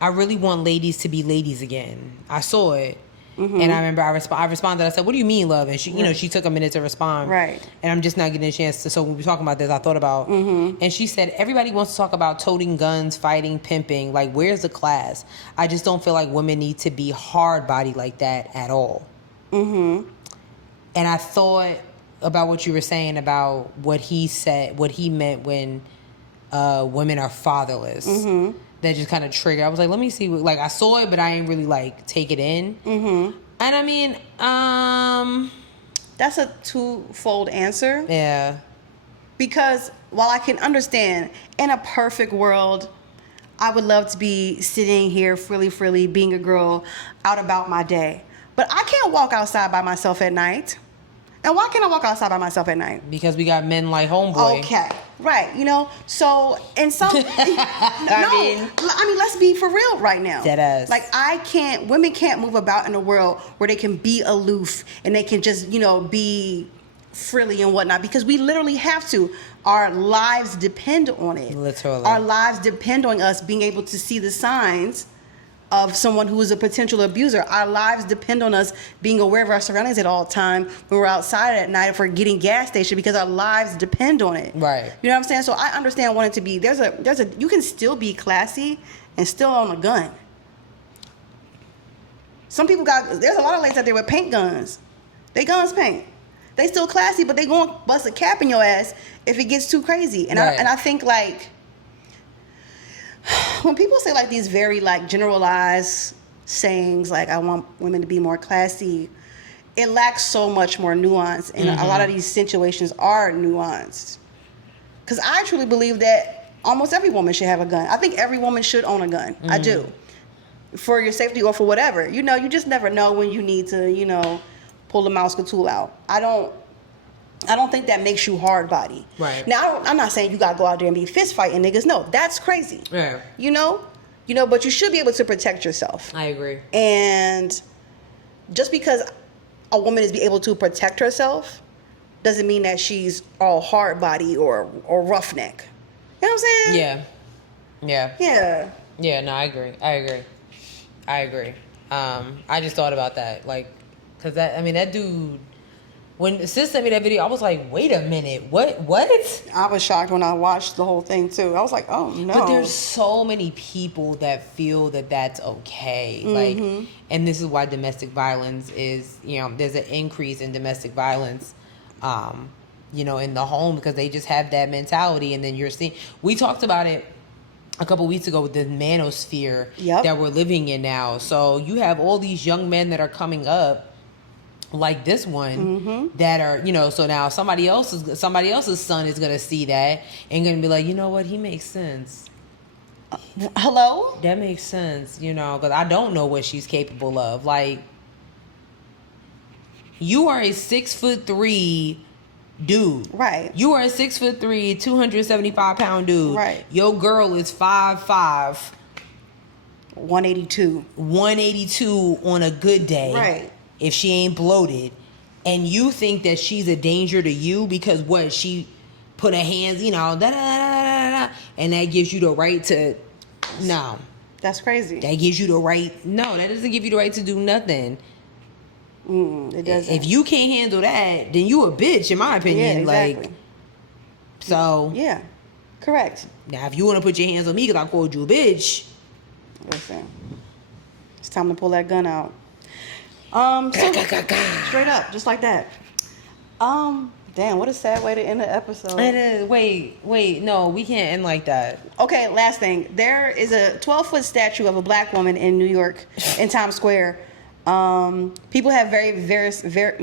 I really want ladies to be ladies again. I saw it. And I remember I responded. I said, what do you mean, love? And she, you know, she took a minute to respond. Right. And I'm just not getting a chance to. So when we were talking about this, I thought about. And she said, everybody wants to talk about toting guns, fighting, pimping. Like, where's the class? I just don't feel like women need to be hard body like that at all. And I thought about what you were saying about what he said, what he meant when women are fatherless. That just kind of triggered. I was like, let me see. Like, I saw it, but I ain't really, like, take it in. And, I mean, that's a twofold answer. Yeah. Because while I can understand, in a perfect world, I would love to be sitting here freely, being a girl, out about my day. But I can't walk outside by myself at night. And why can't I walk outside by myself at night? Because we got men like homeboy. Okay. Right. You know, so in some... I mean, let's be for real right now. Deadass. Like, women can't move about in a world where they can be aloof and they can just, you know, be frilly and whatnot, because we literally have to. Our lives depend on it. Literally. Our lives depend on us being able to see the signs of someone who is a potential abuser. Our lives depend on us being aware of our surroundings at all time when we're outside at night, if we're getting gas station, because our lives depend on it. Right. You know what I'm saying? So I understand wanting to be, you can still be classy and still own a gun. Some people there's a lot of ladies out there with paint guns. They guns paint. They still classy, but they gonna bust a cap in your ass if it gets too crazy. And right. I think, like, when people say, like, these very, like, generalized sayings, like, I want women to be more classy, it lacks so much more nuance. And a lot of these situations are nuanced. Because I truly believe that almost every woman should have a gun. I think every woman should own a gun. I do. For your safety or for whatever. You know, you just never know when you need to, you know, pull the mouse tool out. I don't think that makes you hard body. Right. Now, I'm not saying you gotta go out there and be fist fighting niggas. No, that's crazy. Yeah. You know, but you should be able to protect yourself. I agree. And just because a woman is able to protect herself doesn't mean that she's all hard body or roughneck. You know what I'm saying? Yeah. Yeah, no, I agree. I just thought about that. Like, because that dude, When sis sent me that video, I was like, wait a minute, what? I was shocked when I watched the whole thing too. I was like, oh no. But there's so many people that feel that that's okay. Like, and this is why domestic violence is, there's an increase in domestic violence, in the home, because they just have that mentality. And then you're seeing, we talked about it a couple weeks ago with the manosphere that we're living in now. So you have all these young men that are coming up, like this one, that are, so now somebody else's son is gonna see that and gonna be like, you know what, he makes sense. Hello? That makes sense, because I don't know what she's capable of. Like, you are a 6'3" dude. Right. You are a 6'3", 275-pound dude. Right. Your girl is 5'5", 182. 182 on a good day. Right. If she ain't bloated, and you think that she's a danger to you because what, she put her hands, and that gives you the right to, no. That's crazy. That gives you the right, no, that doesn't give you the right to do nothing. It doesn't. If you can't handle that, then you a bitch, in my opinion. Yeah, exactly. Like, so. Yeah, correct. Now, if you want to put your hands on me because I called you a bitch. Listen, it's time to pull that gun out. Straight up, just like that. Damn, what a sad way to end the episode. It is. Wait, no, we can't end like that. Okay, last thing. There is a 12-foot statue of a black woman in New York, in Times Square. People have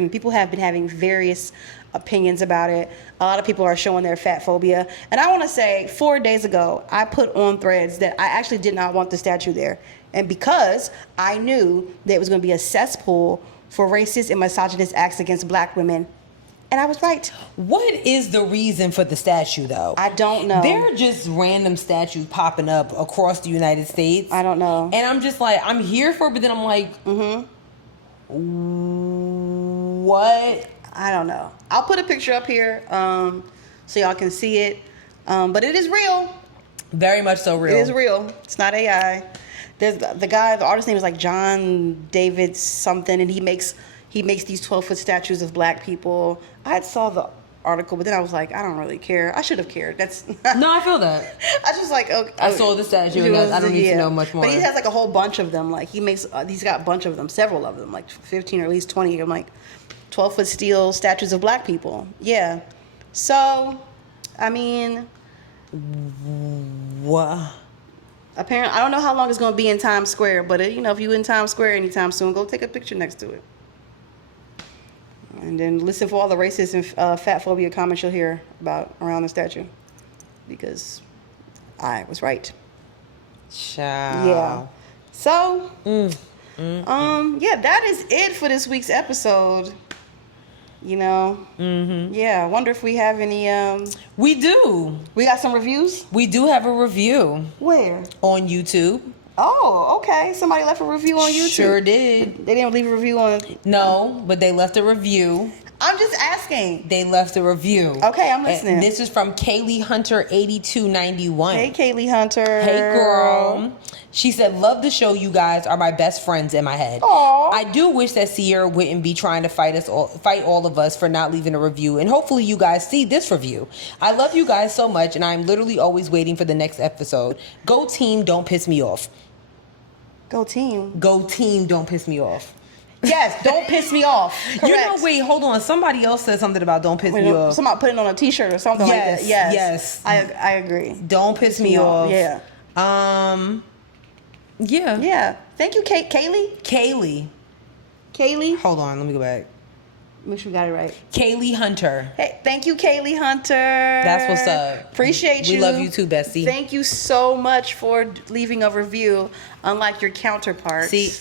people have been having various opinions about it. A lot of people are showing their fat phobia. And I want to say, 4 days ago, I put on threads that I actually did not want the statue there. And because I knew that it was going to be a cesspool for racist and misogynist acts against black women. And I was right. What is the reason for the statue, though? I don't know. There are just random statues popping up across the United States. I don't know. And I'm just like, I'm here for it, but then I'm like, what? I don't know. I'll put a picture up here so y'all can see it. But it is real. Very much so real. It is real. It's not AI. There's the artist's name is like John David something, and he makes these 12-foot statues of black people. I saw the article, but then I was like, I don't really care. I should have cared. That's no, I feel that. I just like, okay, I saw the statue, and I don't need to know much more. But he has like a whole bunch of them. Like he's got a bunch of them, several of them, like 15 or at least 20. I'm like 12-foot steel statues of black people. Yeah. So, I mean, what? Apparently, I don't know how long it's going to be in Times Square, but if you're in Times Square anytime soon, go take a picture next to it. And then listen for all the racist and fat phobia comments you'll hear about around the statue. Because I was right. Child. Yeah. So, that is it for this week's episode. Yeah, I wonder if we have any we do. We got some reviews? We do have a review. Where? On YouTube. Oh, okay. Somebody left a review on YouTube. Sure did. They didn't leave a review on... No, but they left a review. I'm just asking. They left a review. Okay, I'm listening. And this is from Kaylee Hunter 8291. Hey, Kaylee Hunter. Hey, girl. She said, love the show. You guys are my best friends in my head. Aww. I do wish that Sierra wouldn't be trying to fight all of us for not leaving a review. And hopefully you guys see this review. I love you guys so much, and I'm literally always waiting for the next episode. Go team, don't piss me off. Go team. Go team, don't piss me off. Yes, don't piss me off. Correct. Wait, hold on. Somebody else said something about don't piss me off. Somebody put it on a t-shirt or something like that. Yes. I agree. Don't piss me off. Yeah. Yeah. Yeah. Thank you, Kaylee. Hold on, let me go back. Make sure we got it right. Kaylee Hunter. Hey, thank you, Kaylee Hunter. That's what's up. Appreciate you. We love you too, Bessie. Thank you so much for leaving a review, unlike your counterparts. See,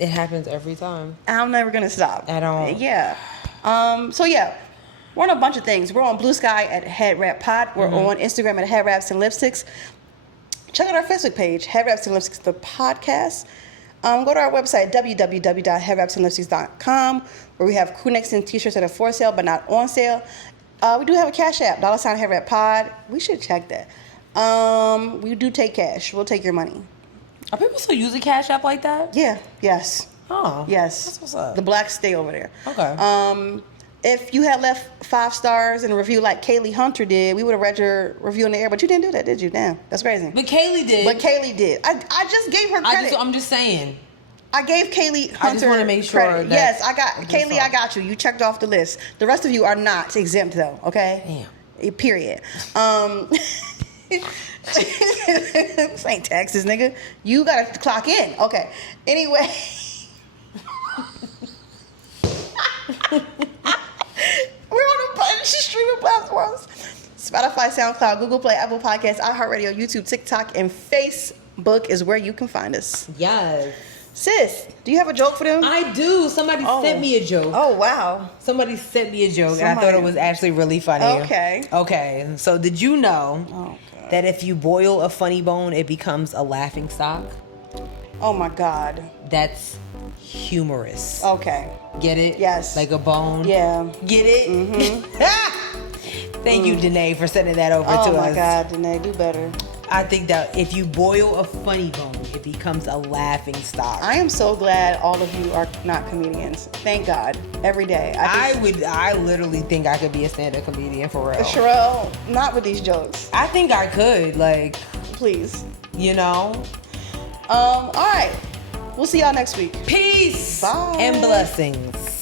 it happens every time. I'm never gonna stop. At all. Yeah. We're on a bunch of things. We're on Bluesky at Headwrappod. We're on Instagram at Headwraps and Lipsticks. Check out our Facebook page, Headwraps and Lipsticks, the podcast. Go to our website, www.headwrapsandlipsticks.com, where we have crew necks and t-shirts that are for sale but not on sale. We do have a Cashapp, $Headwrappod. We should check that. We do take cash. We'll take your money. Are people still using Cash App like that? Yeah. Yes. Oh. Yes. That's what's up. The blacks stay over there. Okay. If you had left 5 stars in a review like Kaylee Hunter did, we would have read your review in the air, but you didn't do that, did you? Damn, that's crazy. But Kaylee did. I just gave her credit. I'm just saying. I gave Kaylee Hunter I just want to make sure credit. that Yes, I got Kaylee. I got you. You checked off the list. The rest of you are not exempt, though. Okay. Damn. Period. This ain't Texas, nigga. You gotta clock in. Okay. Anyway. We're on a bunch of streaming platforms: Spotify, SoundCloud, Google Play, Apple Podcasts, iHeartRadio, YouTube, TikTok, and Facebook is where you can find us. Yes. Sis, do you have a joke for them? I do. Somebody sent me a joke. Oh, wow. Somebody sent me a joke, and I thought it was actually really funny. Okay. So did you know that if you boil a funny bone, it becomes a laughing stock? Oh, my God. That's humorous. Okay. Get it? Yes. Like a bone? Yeah. Get it? Mm-hmm. Thank you, Danae, for sending that over to us. Oh, my God, Danae, do better. I think that if you boil a funny bone, it becomes a laughing stock. I am so glad all of you are not comedians. Thank God. Every day. I literally think I could be a stand-up comedian for real. Sherelle, not with these jokes. I think I could, like. Please. You know? All right. We'll see y'all next week. Peace. Bye. And blessings.